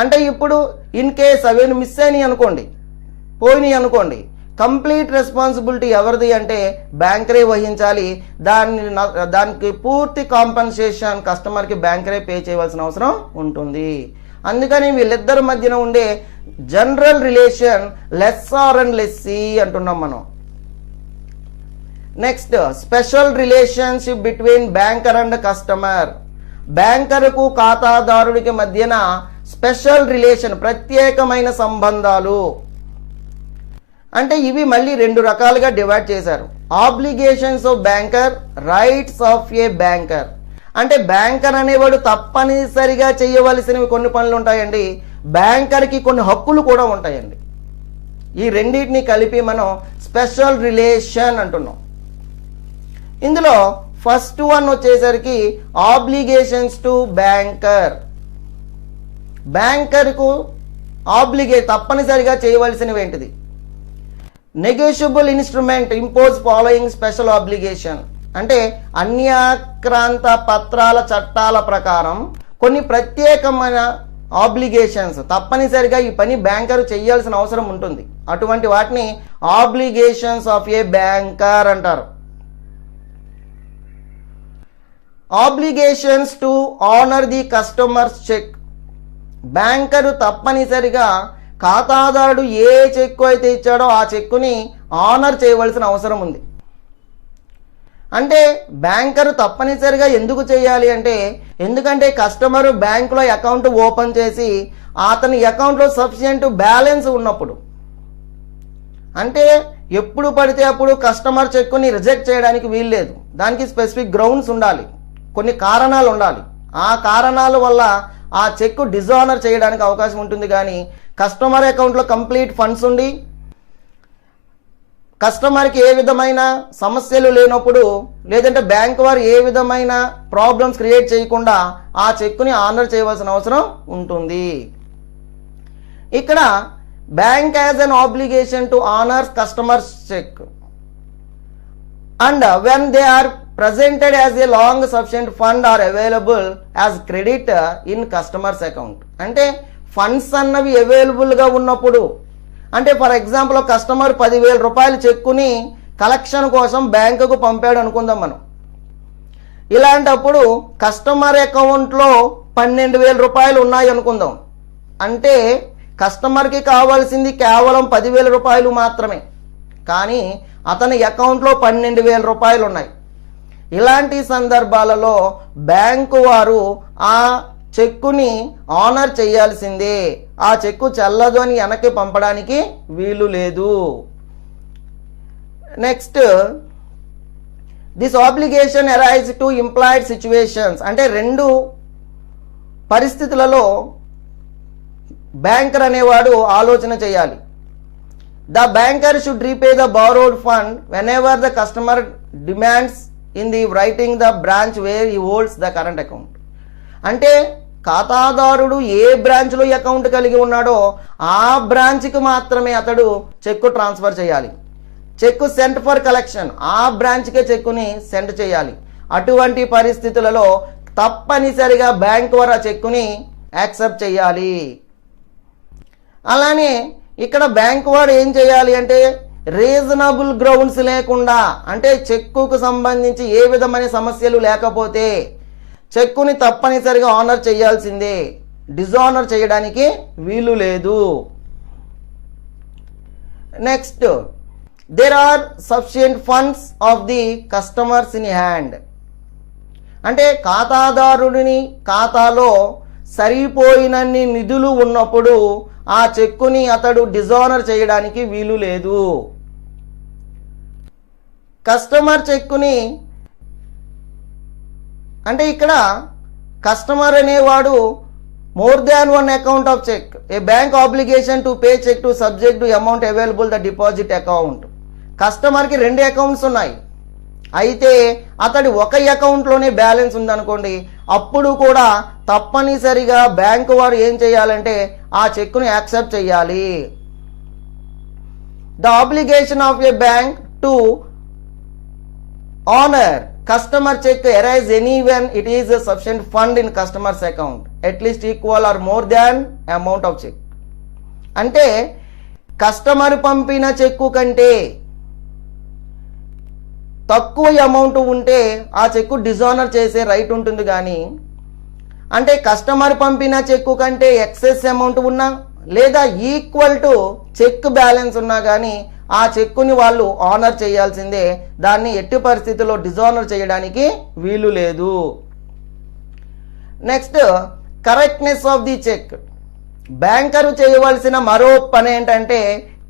అంటే ఇప్పుడు ఇన్ కేస్ అవేమి మిస్ అయినాయి అనుకోండి, పోయినాయి అనుకోండి, కంప్లీట్ రెస్పాన్సిబిలిటీ ఎవరిది అంటే బ్యాంకరే వహించాలి. దానికి పూర్తి కాంపెన్సేషన్ కస్టమర్కి బ్యాంకరే పే చేయవలసిన అవసరం ఉంటుంది. అందుకని వీళ్ళిద్దరి మధ్యన ఉండే general relation lessor and lessee అంటున్నాం మనం. Next, special relationship between banker and customer. బ్యాంకర్కు ఖాతాదారుడికి మధ్యన స్పెషల్ రిలేషన్, ప్రత్యేకమైన సంబంధాలు. అంటే ఇవి మళ్ళీ రెండు రకాలుగా డివైడ్ చేశారు. Obligations of banker, rights of a banker. అంటే బ్యాంకర్ అనేవాడు తప్పనిసరిగా చేయవలసినవి కొన్ని పనులు ఉంటాయండి, బ్యాంకర్కి కొన్ని హక్కులు కూడా ఉంటాయండి. ఈ రెండింటిని కలిపి మనం స్పెషల్ రిలేషన్ అంటున్నాం. ఇందులో ఫస్ట్ వన్ వచ్చేసరికి ఆబ్లిగేషన్స్ టు బ్యాంకర్. బ్యాంకర్కు తప్పనిసరిగా చేయవలసినవి ఏంటిది? Negotiable instrument impose following special obligation. అంటే అన్యాక్రాంత పత్రాల చట్టాల ప్రకారం కొన్ని ప్రత్యేకమైన ఆబ్లిగేషన్స్, తప్పనిసరిగా ఈ పని బ్యాంకర్ చేయాల్సిన అవసరం ఉంటుంది. అటువంటి వాటిని ఆబ్లిగేషన్స్ ఆఫ్ ఏ బ్యాంకర్ అంటారు. Obligations to honour the customer's cheque. Banker తప్పనిసరిగా ఖాతాదారుడు ఏ చెక్కు అయితే ఇచ్చాడో ఆ చెక్కుని ఆనర్ చేయవలసిన అవసరం ఉంది. అంటే బ్యాంకరు తప్పనిసరిగా ఎందుకు చేయాలి అంటే, ఎందుకంటే కస్టమరు బ్యాంకులో అకౌంట్ ఓపెన్ చేసి అతని అకౌంట్లో సఫిషియెంట్ బ్యాలెన్స్ ఉన్నప్పుడు, అంటే ఎప్పుడు పడితే అప్పుడు కస్టమర్ చెక్కుని రిజెక్ట్ చేయడానికి వీల్లేదు. దానికి స్పెసిఫిక్ గ్రౌండ్స్ ఉండాలి, కొన్ని కారణాలు ఉండాలి. ఆ కారణాల వల్ల ఆ చెక్కు డిజానర్ చేయడానికి అవకాశం ఉంటుంది. కానీ కస్టమర్ అకౌంట్లో కంప్లీట్ ఫండ్స్ ఉండి కస్టమర్కి ఏ విధమైన సమస్యలు లేనప్పుడు, లేదంటే బ్యాంక్ వారు ఏ విధమైన ప్రాబ్లమ్స్ క్రియేట్ చేయకుండా ఆ చెక్కుని ఆనర్ చేయవలసిన అవసరం ఉంటుంది. ఇక్కడ bank has an obligation to honour customer's cheque and when they are presented as a long sufficient fund are available as credit in customers account. అంటే ఫండ్స్ అన్నవి అవైలబుల్గా ఉన్నప్పుడు, అంటే ఫర్ ఎగ్జాంపుల్ కస్టమర్ 10,000 రూపాయలు చెక్కుని కలెక్షన్ కోసం బ్యాంకుకు పంపాడు అనుకుందాం మనం. ఇలాంటప్పుడు కస్టమర్ అకౌంట్లో 12,000 రూపాయలు ఉన్నాయి అనుకుందాం. అంటే కస్టమర్కి కావాల్సింది కేవలం 10,000 రూపాయలు మాత్రమే, కానీ అతని అకౌంట్లో 12,000 రూపాయలు ఉన్నాయి. ఇలాంటి సందర్భాలలో బ్యాంకు వారు ఆ చెక్కుని ఆనర్ చేయాల్సిందే. ఆ చెక్కు చెల్లదు అని వెనక్కి పంపడానికి వీలు లేదు. Next, this obligation arise to implied situations. అంటే రెండు పరిస్థితులలో బ్యాంకర్ అనేవాడు ఆలోచన చేయాలి. The banker should repay the borrowed fund whenever the customer demands in the writing the branch where he holds the current account. అంటే ఖాతాదారుడు ఏ బ్రాంచ్లో అకౌంట్ కలిగి ఉన్నాడో ఆ బ్రాంచ్కి మాత్రమే అతడు చెక్కు ట్రాన్స్ఫర్ చేయాలి. చెక్కు సెంట్ ఫర్ కలెక్షన్, ఆ బ్రాంచ్కే చెక్కుని సెండ్ చేయాలి. అటువంటి పరిస్థితులలో తప్పనిసరిగా బ్యాంక్ వారు ఆ చెక్కుని యాక్సెప్ట్ చేయాలి. అలానే ఇక్కడ బ్యాంక్ వాడు ఏం చేయాలి అంటే, రీజనబుల్ గ్రౌండ్స్ లేకుండా, అంటే చెక్కుకు సంబంధించి ఏ విధమైన సమస్యలు లేకపోతే చెక్కుని తప్పనిసరిగా ఆనర్ చేయాల్సిందే, డిజానర్ చేయడానికి వీలు లేదు. Next, there are sufficient funds of the customers in hand. అంటే ఖాతాదారుడిని ఖాతాలో సరిపోయినన్ని నిధులు ఉన్నప్పుడు ఆ చెక్కుని అతడు డిజానర్ చేయడానికి వీలు లేదు. కస్టమర్ చెక్కుని, అంటే ఇక్కడ కస్టమర్ అనేవాడు more than one account of check, a bank obligation to pay check to subject to amount available the deposit account. కస్టమర్కి 2 అకౌంట్స్ ఉన్నాయి, అయితే అతడి ఒక అకౌంట్లోనే బ్యాలెన్స్ ఉందనుకోండి, అప్పుడు కూడా తప్పనిసరిగా బ్యాంకు వారు ఏం చేయాలంటే ఆ చెక్కుని యాక్సెప్ట్ చేయాలి. The obligation of a bank to honour customer cheque arise any when it is a sufficient fund in customer's account at least equal or more than amount of check. అంటే customer పంపిన చెక్కు కంటే తక్కువ amount ఉంటే ఆ చెక్కు dishonour చేసే right ఉంటుంది, కానీ అంటే కస్టమర్ పంపిన చెక్కు కంటే ఎక్సెస్ అమౌంట్ ఉన్నా లేదా ఈక్వల్ టు చెక్ బ్యాలెన్స్ ఉన్నా కానీ ఆ చెక్కుని వాళ్ళు ఆనర్ చేయాల్సిందే, దాన్ని ఎట్టి పరిస్థితుల్లో డిజానర్ చేయడానికి వీలు లేదు. Next, correctness of the cheque. Banker చేయవలసిన మరో పని ఏంటంటే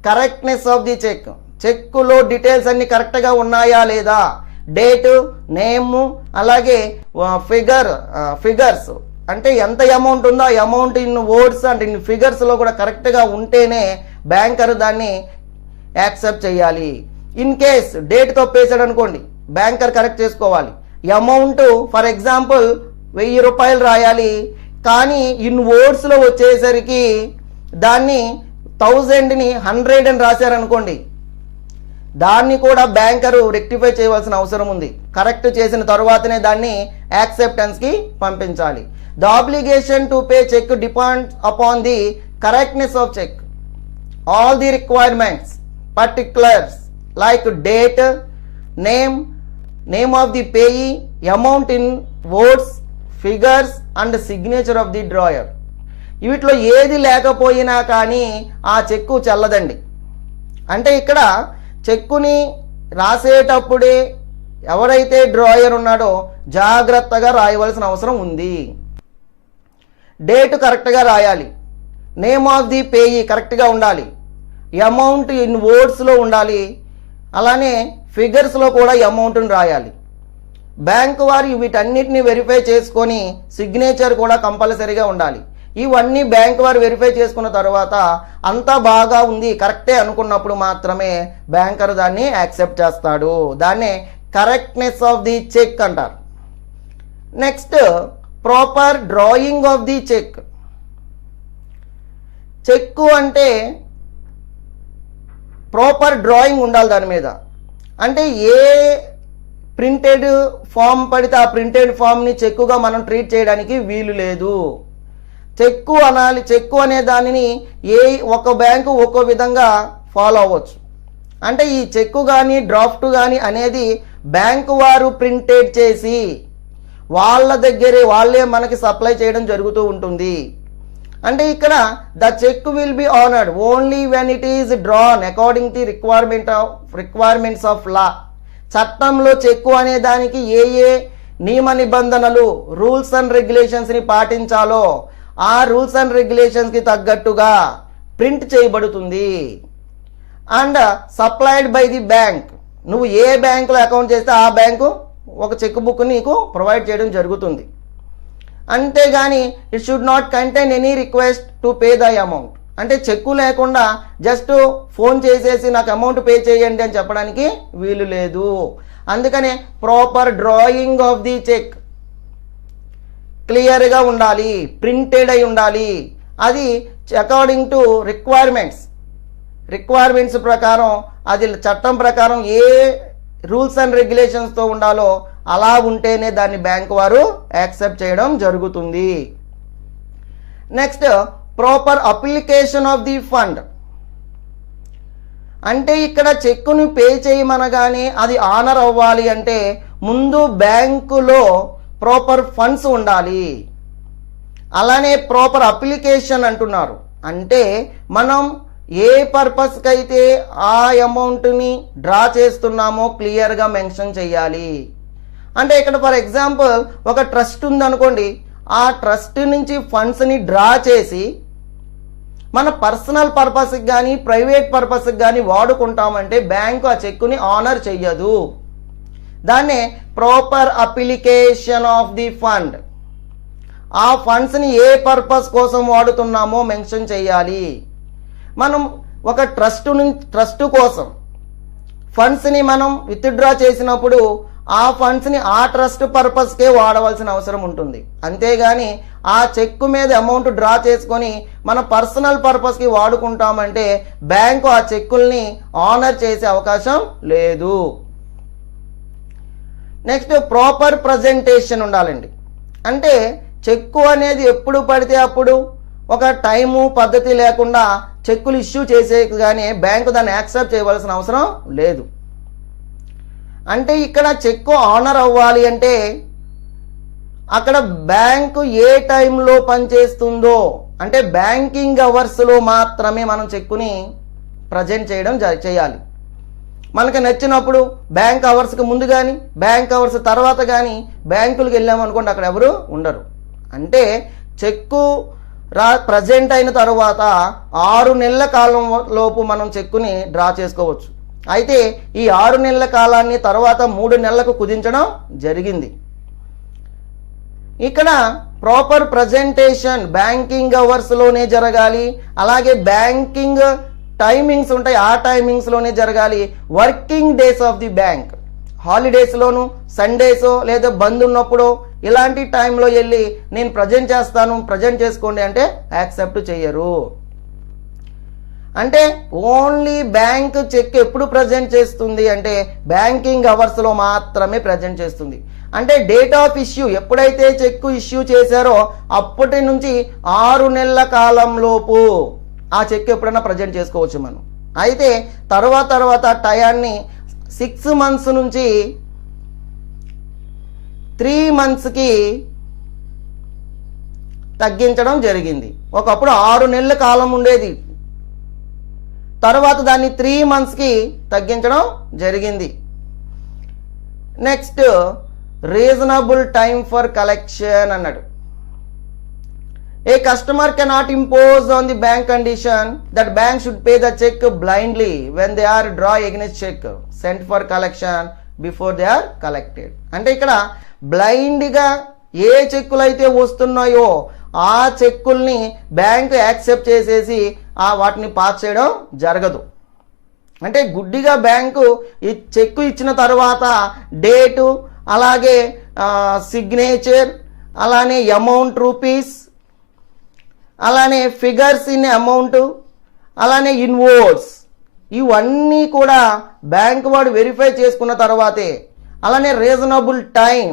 కరెక్ట్నెస్ ఆఫ్ ది చెక్. చెక్కులో డీటెయిల్స్ అన్ని కరెక్ట్గా ఉన్నాయా లేదా, డేటు, నేము, అలాగే ఫిగర్స్ అంటే ఎంత అమౌంట్ ఉందో ఆ amount in words and in ఫిగర్స్లో కూడా కరెక్ట్గా ఉంటేనే బ్యాంకరు దాన్ని యాక్సెప్ట్ చేయాలి. ఇన్ కేస్ డేట్ తప్పేసాడు అనుకోండి, బ్యాంకర్ కరెక్ట్ చేసుకోవాలి. అమౌంట్ ఫర్ ఎగ్జాంపుల్ 1000 రూపాయలు రాయాలి, కానీ ఇన్ వర్డ్స్లో వచ్చేసరికి దాన్ని 1000ని 100 అని రాశారనుకోండి, దాన్ని కూడా బ్యాంకరు రెక్టిఫై చేయవలసిన అవసరం ఉంది. కరెక్ట్ చేసిన తర్వాతనే దాన్ని యాక్సెప్టెన్స్కి పంపించాలి. The obligation to pay cheque depends upon the correctness of cheque. All the requirements particulars like date, name of the payee, amount in words, figures and signature of the drawer. వీటిలో ఏది లేకపోయినా కానీ ఆ చెక్కు చెల్లదండి. అంటే ఇక్కడ చెక్కుని రాసేటప్పుడే ఎవరైతే డ్రాయర్ ఉన్నాడో జాగ్రత్తగా రాయవలసిన అవసరం ఉంది. డేట్ కరెక్ట్గా రాయాలి, నేమ్ ఆఫ్ ది పేయీ కరెక్ట్గా ఉండాలి, అమౌంట్ ఇన్ వర్డ్స్లో ఉండాలి, అలానే ఫిగర్స్లో కూడా అమౌంట్ని రాయాలి. బ్యాంకు వారు వీటన్నిటిని వెరిఫై చేసుకొని సిగ్నేచర్ కూడా కంపల్సరీగా ఉండాలి. ఇవన్నీ బ్యాంకు వారు వెరిఫై చేసుకున్న తర్వాత అంతా బాగా ఉంది, కరెక్టే అనుకున్నప్పుడు మాత్రమే బ్యాంకర్ దాన్ని యాక్సెప్ట్ చేస్తాడు. దాన్నే కరెక్ట్నెస్ ఆఫ్ ది చెక్ అంటారు. Next, proper drawing of the check. Check అంటే ప్రాపర్ డ్రాయింగ్ ఉండాలి దాని మీద. అంటే ఏ ప్రింటెడ్ ఫామ్ పడితే ఆ ప్రింటెడ్ ఫామ్ని చెక్కుగా మనం ట్రీట్ చేయడానికి వీలు లేదు. చెక్కు అనాలి, చెక్కు అనే దానిని ఒక బ్యాంకు ఒక్కో విధంగా ఫాలో అవ్వచ్చు. అంటే ఈ చెక్కు కానీ డ్రాఫ్ట్ కానీ అనేది బ్యాంకు వారు ప్రింటెడ్ చేసి వాళ్ళ దగ్గరే వాళ్ళే మనకి సప్లై చేయడం జరుగుతూ ఉంటుంది. అంటే ఇక్కడ the cheque will be honoured only when it is drawn according to requirements of law. చట్టంలో చెక్కు అనే దానికి ఏ నియమ నిబంధనలు, రూల్స్ అండ్ రెగ్యులేషన్స్ని పాటించాలో ఆ రూల్స్ అండ్ రెగ్యులేషన్స్కి తగ్గట్టుగా ప్రింట్ చేయబడుతుంది. And supplied by the bank. నువ్వు ఏ బ్యాంకులో అకౌంట్ చేస్తే ఆ బ్యాంకు ఒక చెక్ బుక్ నీకు ప్రొవైడ్ చేయడం జరుగుతుంది. అంతేగాని it should not contain any request to pay the amount. అంటే చెక్కు లేకుండా జస్ట్ ఫోన్ చేసేసి నాకు అమౌంట్ పే చేయండి అని చెప్పడానికి వీలు లేదు. అందుకనే proper drawing of the cheque క్లియర్గా ఉండాలి, ప్రింటెడ్ అయి ఉండాలి. అది అకార్డింగ్ టు రిక్వైర్మెంట్స్ ప్రకారం, అది చట్టం ప్రకారం ఏ రూల్స్ అండ్ రెగ్యులేషన్స్తో ఉండాలో అలా ఉంటేనే దాన్ని బ్యాంకు వారు యాక్సెప్ట్ చేయడం జరుగుతుంది. Next, proper application of the fund. అంటే ఇక్కడ చెక్కును పే చేయమనగానే అది ఆనర్ అవ్వాలి అంటే ముందు బ్యాంకులో ప్రాపర్ ఫండ్స్ ఉండాలి. అలానే ప్రాపర్ అప్లికేషన్ అంటున్నారు. అంటే మనం ఏ పర్పస్కి అయితే ఆ అమౌంట్ని డ్రా చేస్తున్నామో క్లియర్గా మెన్షన్ చేయాలి. అంటే ఇక్కడ ఫర్ ఎగ్జాంపుల్ ఒక ట్రస్ట్ ఉందనుకోండి, ఆ ట్రస్ట్ నుంచి ఫండ్స్ని డ్రా చేసి మన పర్సనల్ పర్పస్కి కానీ ప్రైవేట్ పర్పస్కి కానీ వాడుకుంటామంటే బ్యాంకు ఆ చెక్కుని ఆనర్ చెయ్యదు. దాన్నే proper application of the fund. ఆ ఫండ్స్ని ఏ పర్పస్ కోసం వాడుతున్నామో మెన్షన్ చేయాలి. మనం ఒక ట్రస్ట్ కోసం ఫండ్స్ని మనం విత్డ్రా చేసినప్పుడు ఆ ఫండ్స్ని ఆ ట్రస్ట్ పర్పస్కే వాడవలసిన అవసరం ఉంటుంది. అంతేగాని ఆ చెక్ మీద అమౌంట్ డ్రా చేసుకొని మన పర్సనల్ పర్పస్కి వాడుకుంటామంటే బ్యాంకు ఆ చెక్కుల్ని ఆనర్ చేసే అవకాశం లేదు. నెక్స్ట్ ప్రాపర్ ప్రజెంటేషన్ ఉండాలండి. అంటే చెక్కు అనేది ఎప్పుడు పడితే అప్పుడు ఒక టైము పద్ధతి లేకుండా చెక్కులు ఇష్యూ చేసే కానీ బ్యాంకు దాన్ని యాక్సెప్ట్ చేయవలసిన అవసరం లేదు. అంటే ఇక్కడ చెక్కు ఆనర్ అవ్వాలి అంటే అక్కడ బ్యాంకు ఏ టైంలో పనిచేస్తుందో అంటే బ్యాంకింగ్ అవర్స్లో మాత్రమే మనం చెక్కుని ప్రజెంట్ చేయడం చేయాలి. మనకు నచ్చినప్పుడు బ్యాంక్ అవర్స్కి ముందు కానీ బ్యాంక్ అవర్స్ తర్వాత కానీ బ్యాంకులకు వెళ్ళామనుకోండి అక్కడ ఎవరు ఉండరు. అంటే చెక్కు ప్రజెంట్ అయిన తర్వాత 6 నెలల కాలం లోపు మనం చెక్కుని డ్రా చేసుకోవచ్చు. అయితే ఈ 6 నెలల కాలాన్ని తర్వాత 3 నెలలకు కుదించడం జరిగింది. ఇక్కడ ప్రాపర్ ప్రజెంటేషన్ బ్యాంకింగ్ అవర్స్లోనే జరగాలి. అలాగే బ్యాంకింగ్ టైమింగ్స్ ఉంటాయి, ఆ టైమింగ్స్లోనే జరగాలి. Working days of the bank, హాలిడేస్లోను సండేసో లేదా బంద్ ఉన్నప్పుడు ఇలాంటి టైంలో వెళ్ళి నేను ప్రజెంట్ చేసుకోండి అంటే యాక్సెప్ట్ చేయరు. అంటే ఓన్లీ బ్యాంక్ చెక్ ఎప్పుడు ప్రజెంట్ చేస్తుంది అంటే బ్యాంకింగ్ అవర్స్లో మాత్రమే ప్రజెంట్ చేస్తుంది. అంటే డేట్ ఆఫ్ ఇష్యూ ఎప్పుడైతే చెక్ ఇష్యూ చేశారో అప్పటి నుంచి 6 నెలల కాలంలోపు ఆ చెక్ ఎప్పుడైనా ప్రజెంట్ చేసుకోవచ్చు మనం. అయితే తర్వాత టయాన్ని 6 మంత్స్ నుంచి 3 మంత్స్కి తగ్గించడం జరిగింది. ఒకప్పుడు 6 నెలల కాలం ఉండేది, తర్వాత దాన్ని 3 మంత్స్కి తగ్గించడం జరిగింది. Next reasonable time for collection అన్నాడు. A customer cannot impose on the bank condition that bank should pay the cheque blindly when they are draw against cheque sent for collection before they are collected. అంటే ఇక్కడ బ్లైండ్గా ఏ చెక్కులు అయితే వస్తున్నాయో ఆ చెక్కుల్ని bank accept చేసేసి వాటిని పాస్ చేయడం జరగదు. అంటే గుడ్డిగా బ్యాంకు ఈ చెక్కు ఇచ్చిన తర్వాత డేటు అలాగే సిగ్నేచర్ అలానే అమౌంట్ రూపీస్ అలానే ఫిగర్స్ ఇన్ అమౌంట్ అలానే ఇన్వోయిస్ ఇవన్నీ కూడా బ్యాంక్ వాడు వెరిఫై చేసుకున్న తర్వాతే, అలానే రీజనబుల్ టైం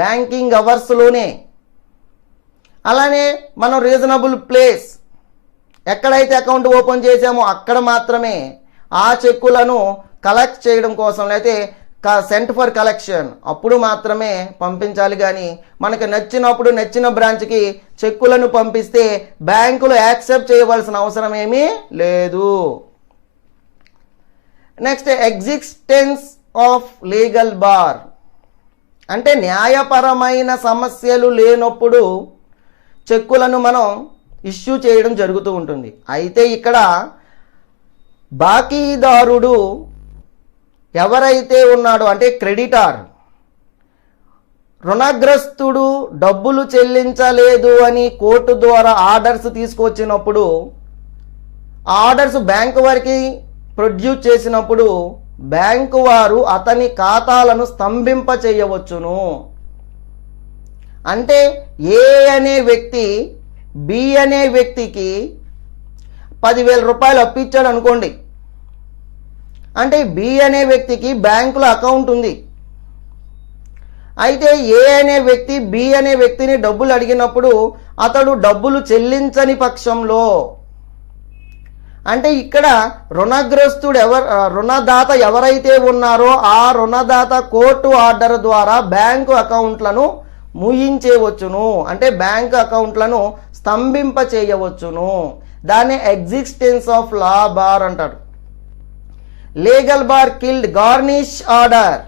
బ్యాంకింగ్ అవర్స్లోనే, అలానే మనం రీజనబుల్ ప్లేస్ ఎక్కడైతే అకౌంట్ ఓపెన్ చేసామో అక్కడ మాత్రమే ఆ చెక్కులను కలెక్ట్ చేయడం కోసం అయితే సెంట్ ఫర్ కలెక్షన్ అప్పుడు మాత్రమే పంపించాలి. కానీ మనకు నచ్చినప్పుడు నచ్చిన బ్రాంచ్కి చెక్కులను పంపిస్తే బ్యాంకులు యాక్సెప్ట్ చేయవలసిన అవసరం ఏమీ లేదు. Next existence of legal bar. అంటే న్యాయపరమైన సమస్యలు లేనప్పుడు చెక్కులను మనం ఇష్యూ చేయడం జరుగుతూ ఉంటుంది. అయితే ఇక్కడ బాకీదారుడు ఎవరైతే ఉన్నాడో అంటే క్రెడిటార్, రుణగ్రస్తుడు డబ్బులు చెల్లించలేదు అని కోర్టు ద్వారా ఆర్డర్స్ తీసుకొచ్చినప్పుడు ఆర్డర్స్ బ్యాంకు వారికి ప్రొడ్యూస్ చేసినప్పుడు బ్యాంకు వారు అతని ఖాతాలను స్తంభింప చేయవచ్చును. అంటే ఏ అనే వ్యక్తి బి అనే వ్యక్తికి 10,000 రూపాయలు అప్పిచ్చాడు అనుకోండి. అంటే బి అనే వ్యక్తికి బ్యాంకులో అకౌంట్ ఉంది. అయితే ఏ అనే వ్యక్తి బి అనే వ్యక్తిని డబ్బులు అడిగినప్పుడు అతడు డబ్బులు చెల్లించని పక్షంలో, అంటే ఇక్కడ రుణదాత ఎవరైతే ఉన్నారో ఆ రుణదాత కోర్టు ఆర్డర్ ద్వారా బ్యాంకు అకౌంట్లను ముయించేవచ్చును. అంటే బ్యాంకు అకౌంట్లను స్తంభింప చేయవచ్చును. దాన్ని ఎగ్జిస్టెన్స్ ఆఫ్ లా బార్ అంటారు. Legal bar killed garnish order.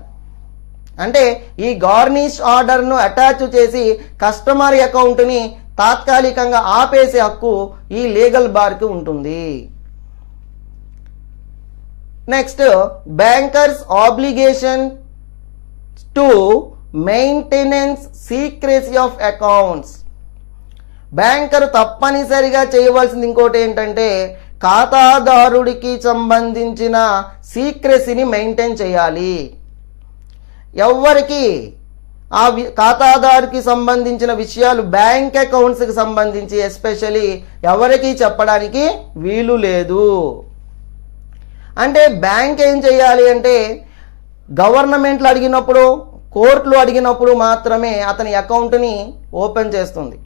అంటే ఈ గార్నిష్ ఆర్డర్ను అటాచ్ చేసి కస్టమర్ అకౌంట్ని తాత్కాలికంగా ఆపేసే హక్కు ఈ లీగల్ బార్కి ఉంటుంది. Next bankers obligation to maintenance secrecy of accounts. Banker తప్పనిసరిగా చేయవలసింది ఇంకోటి ఏంటంటే ఖాతాదారుడికి సంబంధించిన సీక్రెసీని మెయింటైన్ చేయాలి. ఎవరికి ఆ ఖాతాదారుకి సంబంధించిన విషయాలు బ్యాంక్ అకౌంట్స్కి సంబంధించి ఎస్పెషలీ ఎవరికి చెప్పడానికి వీలు లేదు. అంటే బ్యాంక్ ఏం చేయాలి అంటే గవర్నమెంట్లు అడిగినప్పుడు, కోర్టులు అడిగినప్పుడు మాత్రమే అతని అకౌంట్ని ఓపెన్ చేస్తుంది,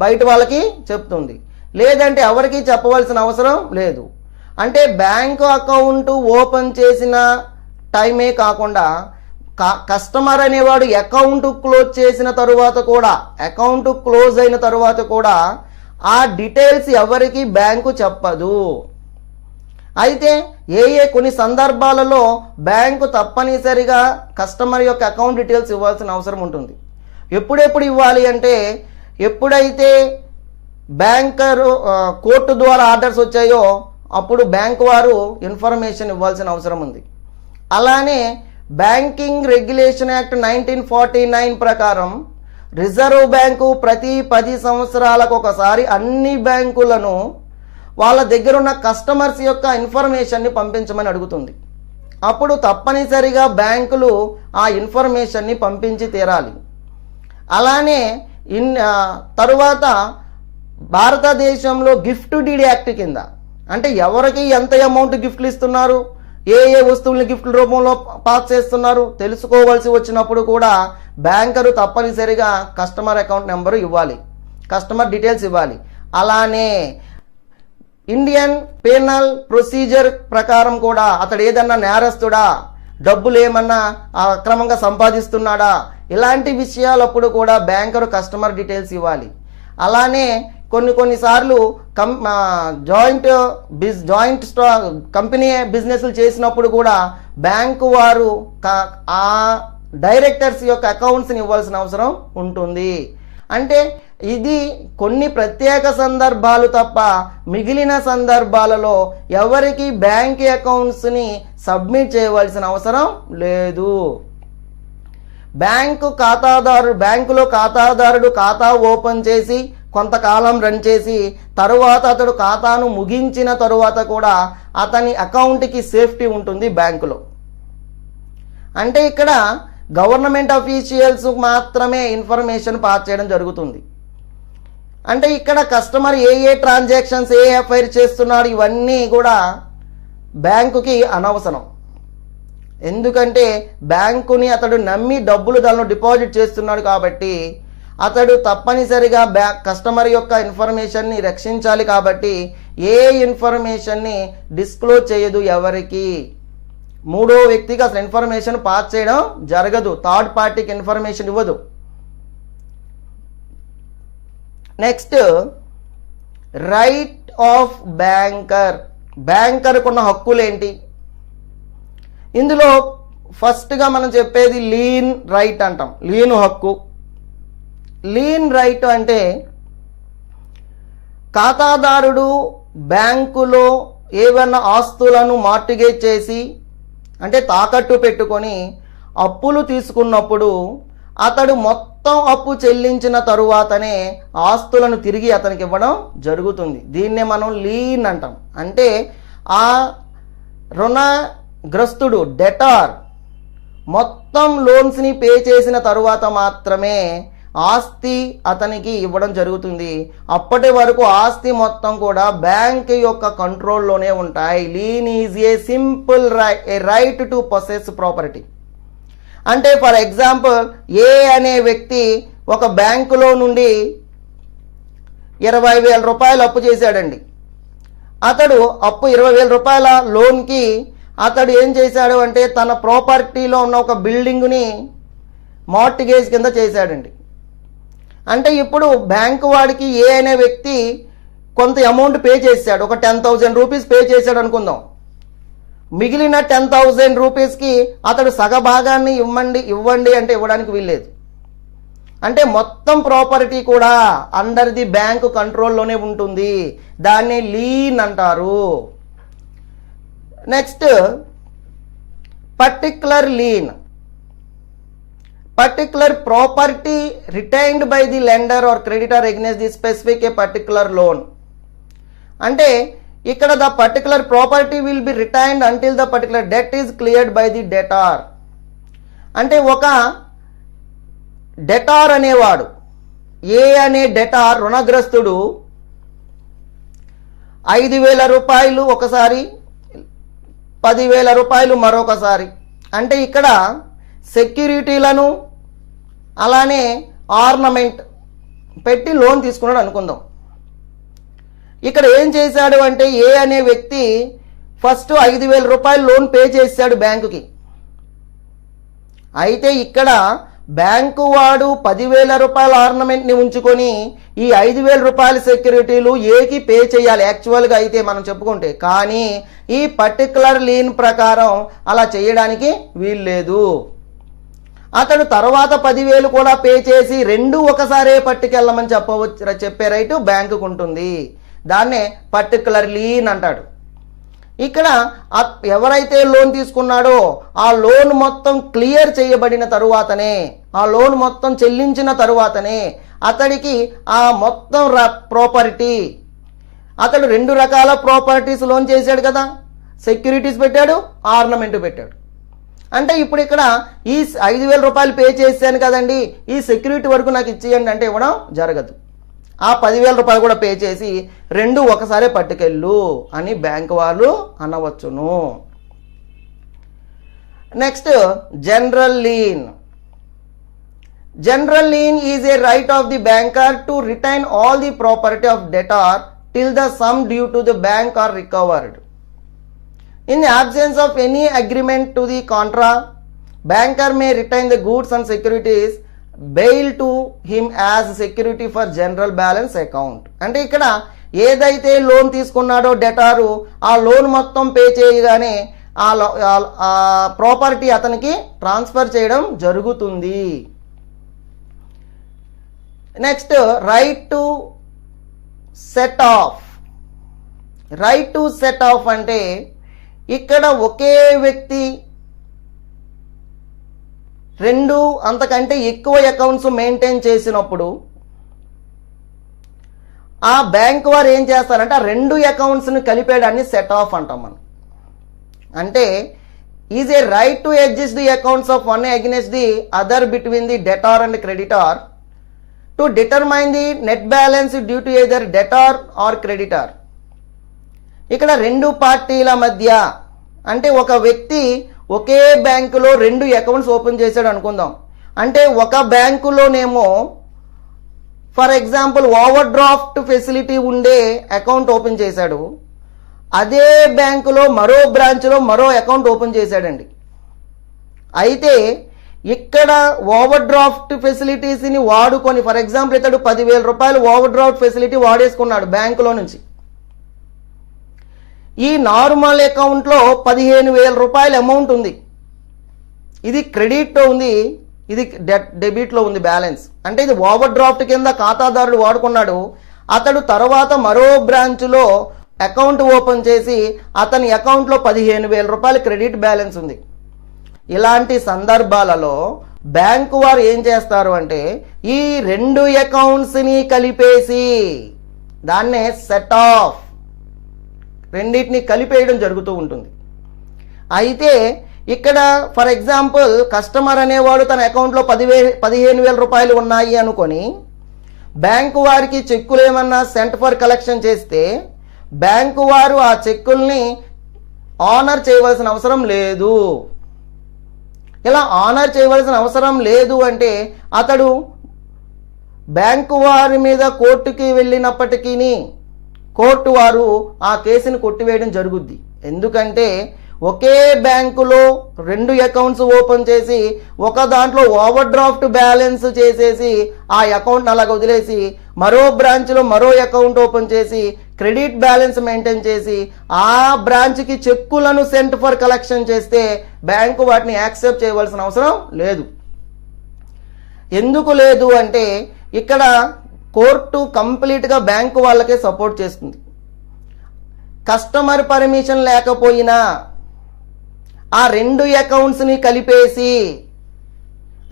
బయట వాళ్ళకి చెప్తుంది. లేదంటే ఎవరికి చెప్పవలసిన అవసరం లేదు. అంటే బ్యాంకు అకౌంట్ ఓపెన్ చేసిన టైమే కాకుండా కస్టమర్ అనేవాడు అకౌంట్ క్లోజ్ చేసిన తరువాత కూడా, అకౌంట్ క్లోజ్ అయిన తరువాత కూడా ఆ డీటెయిల్స్ ఎవరికి బ్యాంకు చెప్పదు. అయితే కొన్ని సందర్భాలలో బ్యాంకు తప్పనిసరిగా కస్టమర్ యొక్క అకౌంట్ డీటెయిల్స్ ఇవ్వాల్సిన అవసరం ఉంటుంది. ఎప్పుడెప్పుడు ఇవ్వాలి అంటే ఎప్పుడైతే బ్యాంకరు కోర్టు ద్వారా ఆర్డర్స్ వచ్చాయో అప్పుడు బ్యాంకు వారు ఇన్ఫర్మేషన్ ఇవ్వాల్సిన అవసరం ఉంది. అలానే బ్యాంకింగ్ రెగ్యులేషన్ యాక్ట్ 1949 ప్రకారం రిజర్వ్ బ్యాంకు ప్రతి 10 సంవత్సరాలకు ఒకసారి అన్ని బ్యాంకులను వాళ్ళ దగ్గర ఉన్న కస్టమర్స్ యొక్క ఇన్ఫర్మేషన్ని పంపించమని అడుగుతుంది. అప్పుడు తప్పనిసరిగా బ్యాంకులు ఆ ఇన్ఫర్మేషన్ని పంపించి తీరాలి. అలానే తరువాత భారతదేశంలో గిఫ్ట్ డీడ్ యాక్ట్ కింద, అంటే ఎవరికి ఎంత అమౌంట్ గిఫ్ట్లు ఇస్తున్నారు, ఏ వస్తువుల్ని గిఫ్ట్ల రూపంలో పాస్ చేస్తున్నారు తెలుసుకోవాల్సి వచ్చినప్పుడు కూడా బ్యాంకరు తప్పనిసరిగా కస్టమర్ అకౌంట్ నెంబరు ఇవ్వాలి, కస్టమర్ డీటెయిల్స్ ఇవ్వాలి. అలానే ఇండియన్ పెనల్ ప్రొసీజర్ ప్రకారం కూడా అతడు ఏదన్నా నేరస్తుడా, డబ్బులు ఏమన్నా అక్రమంగా సంపాదిస్తున్నాడా, ఇలాంటి విషయాలప్పుడు కూడా బ్యాంకరు కస్టమర్ డీటెయిల్స్ ఇవ్వాలి. అలానే కొన్నిసార్లు జాయింట్ కంపెనీ బిజినెస్లు చేసినప్పుడు కూడా బ్యాంకు వారు ఆ డైరెక్టర్స్ యొక్క అకౌంట్స్ని ఇవ్వాల్సిన అవసరం ఉంటుంది. అంటే ఇది కొన్ని ప్రత్యేక సందర్భాలు తప్ప మిగిలిన సందర్భాలలో ఎవరికి బ్యాంక్ అకౌంట్స్ని సబ్మిట్ చేయవలసిన అవసరం లేదు. బ్యాంకులో ఖాతాదారుడు ఖాతా ఓపెన్ చేసి కొంతకాలం రన్ చేసి తరువాత అతడు ఖాతాను ముగించిన తరువాత కూడా అతని అకౌంట్కి సేఫ్టీ ఉంటుంది బ్యాంకులో. అంటే ఇక్కడ గవర్నమెంట్ అఫీషియల్స్ మాత్రమే ఇన్ఫర్మేషన్ పాస్ చేయడం జరుగుతుంది. అంటే ఇక్కడ కస్టమర్ ఏ ట్రాన్సాక్షన్స్ ఎఫ్ఐఆర్ చేస్తున్నాడు ఇవన్నీ కూడా బ్యాంకుకి అనవసరం. ఎందుకంటే బ్యాంకుని అతడు నమ్మి డబ్బులు దానిలో డిపాజిట్ చేస్తున్నాడు కాబట్టి అతడు తప్పనిసరిగా కస్టమర్ యొక్క ఇన్ఫర్మేషన్ని రక్షించాలి. కాబట్టి ఏ ఇన్ఫర్మేషన్ని డిస్క్లోజ్ చేయదు, ఎవరికి మూడో వ్యక్తికి అసలు ఇన్ఫర్మేషన్ పాస్ చేయడం జరగదు, థర్డ్ పార్టీకి ఇన్ఫర్మేషన్ ఇవ్వదు. నెక్స్ట్ రైట్ ఆఫ్ బ్యాంకర్కున్న హక్కులు ఏంటి? ఇందులో ఫస్ట్గా మనం చెప్పేది లీన్ రైట్ అంటాం. లీను హక్కు. లీన్ రైట్ అంటే ఖాతాదారుడు బ్యాంకులో ఏవైనా ఆస్తులను మార్టిగేజ్ చేసి అంటే తాకట్టు పెట్టుకొని అప్పులు తీసుకున్నప్పుడు అతడు మొత్తం అప్పు చెల్లించిన తరువాతనే ఆస్తులను తిరిగి అతనికి ఇవ్వడం జరుగుతుంది. దీన్నే మనం లీన్ అంటాం. అంటే ఆ రుణగ్రస్తుడు డెటార్ మొత్తం లోన్స్ని పే చేసిన తరువాత మాత్రమే ఆస్తి అతనికి ఇవ్వడం జరుగుతుంది. అప్పటి వరకు ఆస్తి మొత్తం కూడా బ్యాంక్ యొక్క కంట్రోల్లోనే ఉంటాయి. Lean is A simple right to possess property. అంటే ఫర్ ఎగ్జాంపుల్ ఏ అనే వ్యక్తి ఒక బ్యాంకులో నుండి 20,000 రూపాయలు అప్పు చేశాడండి. అతడు అప్పు 20,000 రూపాయల లోన్కి అతడు ఏం చేశాడు అంటే తన ప్రాపర్టీలో ఉన్న ఒక బిల్డింగ్ని మార్టిగేజ్ కింద చేశాడండి. అంటే ఇప్పుడు బ్యాంకు వాడికి ఏ అనే వ్యక్తి కొంత అమౌంట్ పే చేశాడు, ఒక 10,000 రూపీస్ పే చేశాడు అనుకుందాం. మిగిలిన 10,000 రూపీస్కి అతడు సగభాగాన్ని ఇవ్వండి అంటే ఇవ్వడానికి వీల్లేదు. అంటే మొత్తం ప్రాపర్టీ కూడా అండర్ ది బ్యాంకు కంట్రోల్లోనే ఉంటుంది. దాన్ని లీన్ అంటారు. Next particular lien. Particular property retained by the lender or creditor against the specific a particular loan. అంటే ఇక్కడ the particular property will be retained until the particular debt is cleared by the debtor. అంటే ఒక debtor అనేవాడు, ఏ అనే debtor రుణగ్రస్తుడు 5,000 రూపాయలు ఒకసారి, 10,000 రూపాయలు మరొకసారి, అంటే ఇక్కడ సెక్యూరిటీలను అలానే ఆర్నమెంట్ పెట్టి లోన్ తీసుకున్నాడు అనుకుందాం. ఇక్కడ ఏం చేశాడు అంటే ఏ అనే వ్యక్తి ఫస్ట్ 5,000 రూపాయలు లోన్ పే చేశాడు బ్యాంకుకి. అయితే ఇక్కడ బ్యాంకు వాడు 10,000 రూపాయల ఆర్నమెంట్ని ఉంచుకొని ఈ 5,000 రూపాయల సెక్యూరిటీలు ఏకి పే చేయాలి యాక్చువల్గా అయితే మనం చెప్పుకుంటే. కానీ ఈ పర్టికులర్ లీన్ ప్రకారం అలా చేయడానికి వీల్లేదు. అతడు తర్వాత 10,000 కూడా పే చేసి రెండు ఒకసారే పట్టుకెళ్ళమని చెప్పే రైటు బ్యాంకుకు ఉంటుంది. దాన్నే పర్టికులర్ లీన్ అంటాడు. ఇక్కడ ఎవరైతే లోన్ తీసుకున్నాడో ఆ లోన్ మొత్తం క్లియర్ చేయబడిన తరువాతనే, ఆ లోన్ మొత్తం చెల్లించిన తరువాతనే అతడికి ఆ మొత్తం ప్రాపర్టీ, అతడు 2 రకాల ప్రాపర్టీస్ లోన్ చేశాడు కదా, సెక్యూరిటీస్ పెట్టాడు, ఆర్నమెంట్ పెట్టాడు. అంటే ఇప్పుడు ఇక్కడ ఈ 5,000 రూపాయలు పే చేశాను కదండి, ఈ సెక్యూరిటీ వరకు నాకు ఇచ్చేయండి అంటే ఇవ్వడం జరగదు. ఆ 10,000 రూపాయలు కూడా పే చేసి రెండు ఒకసారి పట్టుకెళ్ళు అని బ్యాంకు వాళ్ళు అనవచ్చును. Next general lien. General lien is a right of the banker to retain all the property of debtor till the sum due to the bank are recovered. In the absence of any agreement to the contra, banker may retain the goods and securities bail to him as security for general balance account. అంటే ఇక్కడ ఏదైతే loan తీసుకున్నాడో డెటారు ఆ loan మొత్తం pay చేయగానే ఆ property అతనికి transfer చేయడం జరుగుతుంది. Next right to set of. Right to set of అంటే ఇక్కడ ఒకే వ్యక్తి 2 అంతకంటే ఎక్కువ అకౌంట్స్ మెయింటైన్ చేసినప్పుడు ఆ బ్యాంక్ వారు ఏం చేస్తారంటే ఆ 2 అకౌంట్స్ని కలిపేదాన్ని సెట్ ఆఫ్ అంటాం మనం. అంటే is a right to adjust the accounts of one against the other between the debtor and creditor to determine the net balance due to either debtor or creditor. ఇక్కడ 2 పార్టీల మధ్య, అంటే ఒక వ్యక్తి ఒకే బ్యాంకులో 2 అకౌంట్స్ ఓపెన్ చేశాడు అనుకుందాం. అంటే ఒక బ్యాంకులోనేమో for example overdraft facility ఉండే అకౌంట్ ఓపెన్ చేశాడు, అదే బ్యాంకులో మరో బ్రాంచ్లో మరో అకౌంట్ ఓపెన్ చేశాడండి. అయితే ఇక్కడ ఓవర్ డ్రాఫ్ట్ ఫెసిలిటీస్ని వాడుకొని ఫర్ ఎగ్జాంపుల్ ఇతడు 10,000 రూపాయలు ఓవర్ డ్రాఫ్ట్ ఫెసిలిటీ వాడేసుకున్నాడు బ్యాంకులో నుంచి. ఈ నార్మల్ అకౌంట్లో 15,000 రూపాయల అమౌంట్ ఉంది, ఇది క్రెడిట్లో ఉంది, ఇది డెబిట్లో ఉంది బ్యాలెన్స్. అంటే ఇది ఓవర్ డ్రాఫ్ట్ కింద ఖాతాదారుడు వాడుకున్నాడు. అతడు తర్వాత మరో బ్రాంచ్లో అకౌంట్ ఓపెన్ చేసి అతని అకౌంట్లో 15,000 రూపాయలు క్రెడిట్ బ్యాలెన్స్ ఉంది. ఇలాంటి సందర్భాలలో బ్యాంకు వారు ఏం చేస్తారు అంటే ఈ 2 అకౌంట్స్ని కలిపేసి దాన్నే సెట్ ఆఫ్, రెండింటిని కలిపేయడం జరుగుతూ ఉంటుంది. అయితే ఇక్కడ ఫర్ ఎగ్జాంపుల్ కస్టమర్ అనేవాడు తన అకౌంట్లో 15,000 రూపాయలు ఉన్నాయి అనుకొని బ్యాంకు వారికి చెక్కులు ఏమన్నా సెంట్ ఫర్ కలెక్షన్ చేస్తే బ్యాంకు వారు ఆ చెక్కుల్ని ఆనర్ చేయవలసిన అవసరం లేదు. ఇలా ఆనర్ చేయవలసిన అవసరం లేదు అంటే అతడు బ్యాంకు వారి మీద కోర్టుకి వెళ్ళినప్పటికీ కోర్టు వారు ఆ కేసుని కొట్టివేయడం జరుగుద్ది. ఎందుకంటే ఒకే బ్యాంకులో 2 అకౌంట్స్ ఓపెన్ చేసి ఒక దాంట్లో ఓవర్ డ్రాఫ్ట్ బ్యాలెన్స్ చేసేసి ఆ అకౌంట్ అలాగ వదిలేసి మరో బ్రాంచ్లో మరో అకౌంట్ ఓపెన్ చేసి క్రెడిట్ బ్యాలెన్స్ మెయింటైన్ చేసి ఆ బ్రాంచ్కి చెక్కులను సెంట్ ఫర్ కలెక్షన్ చేస్తే బ్యాంకు వాటిని యాక్సెప్ట్ చేయవలసిన అవసరం లేదు. ఎందుకు లేదు అంటే ఇక్కడ కోర్టు కంప్లీట్గా బ్యాంకు వాళ్ళకే సపోర్ట్ చేస్తుంది. కస్టమర్ పర్మిషన్ లేకపోయినా ఆ 2 అకౌంట్స్ని కలిపేసి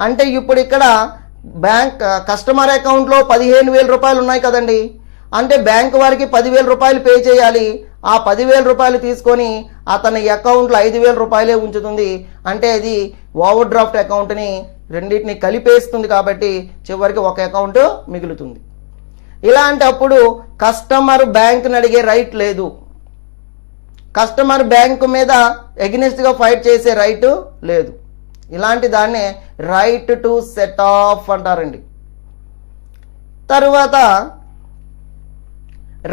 అంటే ఇప్పుడు ఇక్కడ బ్యాంక్ కస్టమర్ అకౌంట్లో 15,000 రూపాయలు ఉన్నాయి కదండి. అంటే బ్యాంక్ వారికి 10,000 రూపాయలు పే చేయాలి. ఆ 10,000 రూపాయలు తీసుకొని అతని అకౌంట్లో 5,000 రూపాయలే ఉంచుతుంది. అంటే అది ఓవర్ డ్రాఫ్ట్ అకౌంట్ని రెండింటిని కలిపేస్తుంది కాబట్టి చివరికి ఒక అకౌంట్ మిగులుతుంది. ఇలాంటప్పుడు కస్టమర్ బ్యాంక్ని అడిగే రైట్ లేదు. కస్టమర్ బ్యాంకు మీద ఎగ్నెస్ట్గా ఫైట్ చేసే రైట్ లేదు. ఇలాంటి దాన్నే రైట్ టు సెట్ ఆఫ్ అంటారండి. తరువాత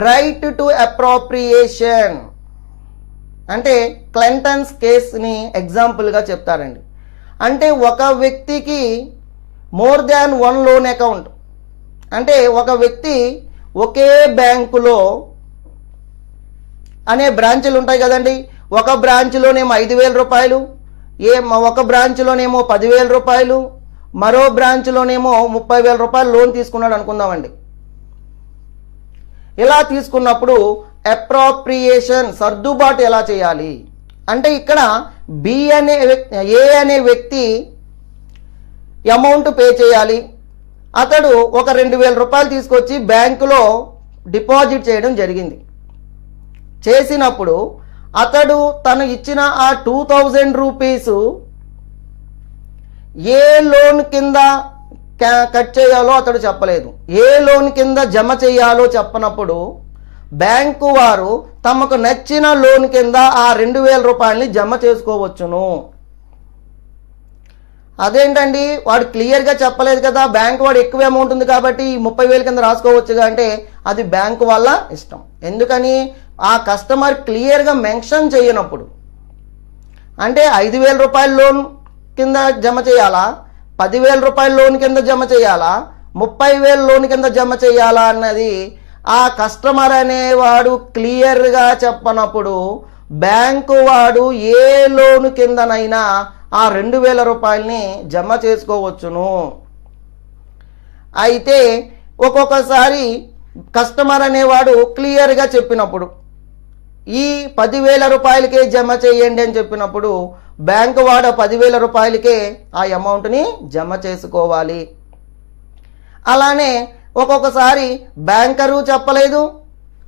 రైట్ టు అప్రోప్రియేషన్ అంటే క్లెంటన్స్ కేసుని ఎగ్జాంపుల్గా చెప్తారండి. అంటే ఒక వ్యక్తికి more than one loan account, అంటే ఒక వ్యక్తి ఒకే బ్యాంకులో అనే బ్రాంచులు ఉంటాయి కదండి. ఒక బ్రాంచ్లోనేమో 5,000 రూపాయలు, ఒక బ్రాంచ్లోనేమో 10,000 రూపాయలు, మరో బ్రాంచ్లోనేమో 30,000 రూపాయలు లోన్ తీసుకున్నాడు అనుకుందామండి. ఇలా తీసుకున్నప్పుడు అప్రోప్రియేషన్ సర్దుబాటు ఎలా చేయాలి అంటే ఇక్కడ ఏ అనే వ్యక్తి అమౌంట్ పే చేయాలి. అతడు ఒక 2,000 రూపాయలు తీసుకొచ్చి బ్యాంకులో డిపాజిట్ చేయడం జరిగింది. చేసినప్పుడు అతడు తను ఇచ్చిన ఆ 2,000 రూపీస్ ఏ లోన్ కింద కట్ చేయాలో అతడు చెప్పలేదు. ఏ లోన్ కింద జమ చేయాలో చెప్పనప్పుడు బ్యాంకు వారు తమకు నచ్చిన లోన్ కింద ఆ 2,000 రూపాయలని జమ చేసుకోవచ్చును. అదేంటండి వాడు క్లియర్గా చెప్పలేదు కదా, బ్యాంకు వాడు ఎక్కువ అమౌంట్ ఉంది కాబట్టి 30,000 కింద రాసుకోవచ్చుగా అంటే అది బ్యాంకు వాళ్ళ ఇష్టం. ఎందుకని ఆ కస్టమర్ క్లియర్గా మెన్షన్ చేయనప్పుడు, అంటే 5,000 రూపాయల లోన్ కింద జమ చేయాలా, 10,000 రూపాయల లోన్ కింద జమ చేయాలా, 30,000 లోన్ కింద జమ చేయాలా అన్నది ఆ కస్టమర్ అనేవాడు క్లియర్గా చెప్పనప్పుడు బ్యాంకు వాడు ఏ లోన్ కిందనైనా ఆ 2,000 రూపాయలని జమ చేసుకోవచ్చును. అయితే ఒక్కొక్కసారి కస్టమర్ అనేవాడు క్లియర్గా చెప్పినప్పుడు ఈ 10,000 రూపాయలకే జమ చేయండి అని చెప్పినప్పుడు బ్యాంకు వాడు 10,000 రూపాయలకే ఆ అమౌంట్ని జమ చేసుకోవాలి. అలానే ఒక్కొక్కసారి బ్యాంకరు చెప్పలేదు,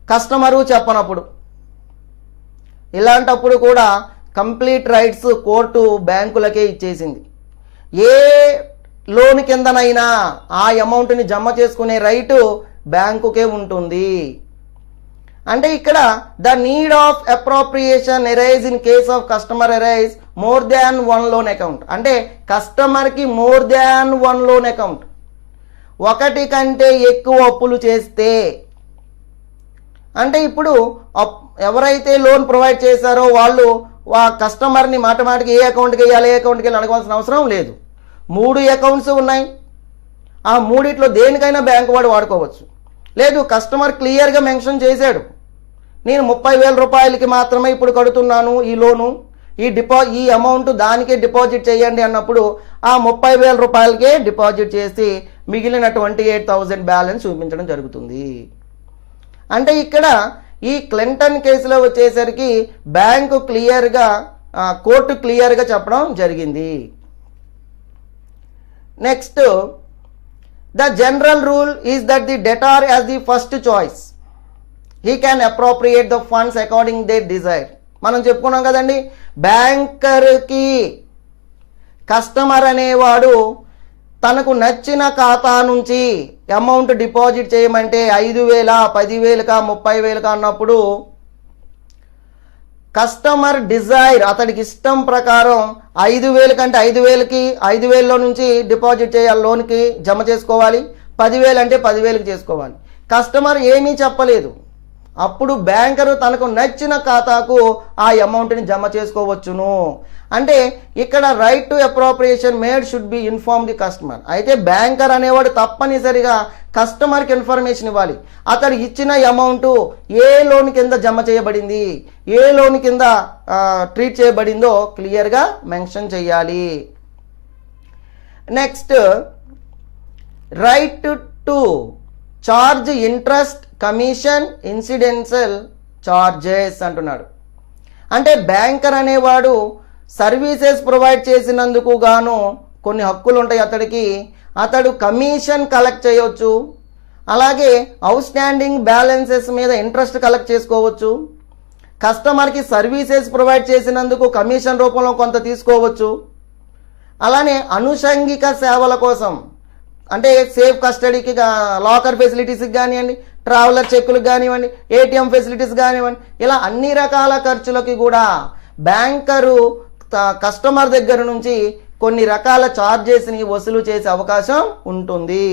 కస్టమరు చెప్పనప్పుడు, ఇలాంటప్పుడు కూడా కంప్లీట్ రైట్స్ కోర్టు బ్యాంకులకే ఇచ్చేసింది. ఏ లోన్ కిందనైనా ఆ అమౌంట్ని జమ చేసుకునే రైటు బ్యాంకుకే ఉంటుంది. అంటే ఇక్కడ the need of appropriation arise in case of customer arise more than one loan account. అంటే కస్టమర్కి more than one loan account, ఒకటి కంటే ఎక్కువ అప్పులు చేస్తే, అంటే ఇప్పుడు ఎవరైతే లోన్ ప్రొవైడ్ చేశారో వాళ్ళు ఆ కస్టమర్ని మాటమాటికి ఏ అకౌంట్కి వేయాలి అడగవలసిన అవసరం లేదు. 3 అకౌంట్స్ ఉన్నాయి, ఆ మూడిట్లో దేనికైనా బ్యాంకు వాడు వాడుకోవచ్చు. లేదు కస్టమర్ క్లియర్గా మెన్షన్ చేశాడు, నేను 30,000 రూపాయలకి మాత్రమే ఇప్పుడు కడుతున్నాను ఈ లోను, ఈ అమౌంట్ దానికే డిపాజిట్ చేయండి అన్నప్పుడు ఆ 30,000 రూపాయలకే డిపాజిట్ చేసి మిగిలిన 28,000 బ్యాలెన్స్ చూపించడం జరుగుతుంది. అంటే ఇక్కడ ఈ క్లింటన్ కేసులో వచ్చేసరికి బ్యాంకు క్లియర్గా కోర్టు క్లియర్గా చెప్పడం జరిగింది. Next, the general rule is that the debtor as the first choice, he can appropriate the funds according their desire. మనం చెప్పుకున్నాం కదండి, బ్యాంకర్కి కస్టమర్ అనేవాడు తనకు నచ్చిన ఖాతా నుంచి అమౌంట్ డిపాజిట్ చేయమంటే 5,000, 10,000, 30,000 అన్నప్పుడు కస్టమర్ డిజైర్ అతడికి ఇష్టం ప్రకారం 5,000 కంటే 5,000కి 5,000లో నుంచి డిపాజిట్ చేయాలి, లోన్కి జమ చేసుకోవాలి. 10,000 అంటే 10,000కి చేసుకోవాలి. కస్టమర్ ఏమీ చెప్పలేదు, అప్పుడు బ్యాంకరు తనకు నచ్చిన ఖాతాకు ఆ అమౌంట్ని జమ చేసుకోవచ్చును. అంటే ఇక్కడ right to appropriation made should be inform the customer. అయితే బ్యాంకర్ అనేవాడు తప్పనిసరిగా కస్టమర్కి ఇన్ఫర్మేషన్ ఇవ్వాలి. అతడు ఇచ్చిన అమౌంట్ ఏ లోన్ కింద జమ చేయబడింది, ఏ లోన్ కింద ట్రీట్ చేయబడిందో క్లియర్గా మెన్షన్ చేయాలి. Next, right to charge interest, commission, ఇన్సిడెన్షియల్ charges అంటున్నాడు. అంటే బ్యాంకర్ అనేవాడు సర్వీసెస్ ప్రొవైడ్ చేసినందుకు గాను కొన్ని హక్కులు ఉంటాయి అతడికి. అతడు కమిషన్ కలెక్ట్ చేయవచ్చు, అలాగే అవుట్ స్టాండింగ్ బ్యాలెన్సెస్ మీద ఇంట్రెస్ట్ కలెక్ట్ చేసుకోవచ్చు, కస్టమర్కి సర్వీసెస్ ప్రొవైడ్ చేసినందుకు కమిషన్ రూపంలో కొంత తీసుకోవచ్చు. అలానే అనుషంగిక సేవల కోసం అంటే సేఫ్ కస్టడీకి లాకర్ ఫెసిలిటీస్కి కానివ్వండి, ట్రావెలర్ చెక్కులకు కానివ్వండి, ఏటీఎం ఫెసిలిటీస్ కానివ్వండి, ఇలా అన్ని రకాల ఖర్చులకి కూడా బ్యాంకరు కస్టమర్ దగ్గర నుంచి కొన్ని రకాల ఛార్జెస్ని వసూలు చేసే అవకాశం ఉంటుంది.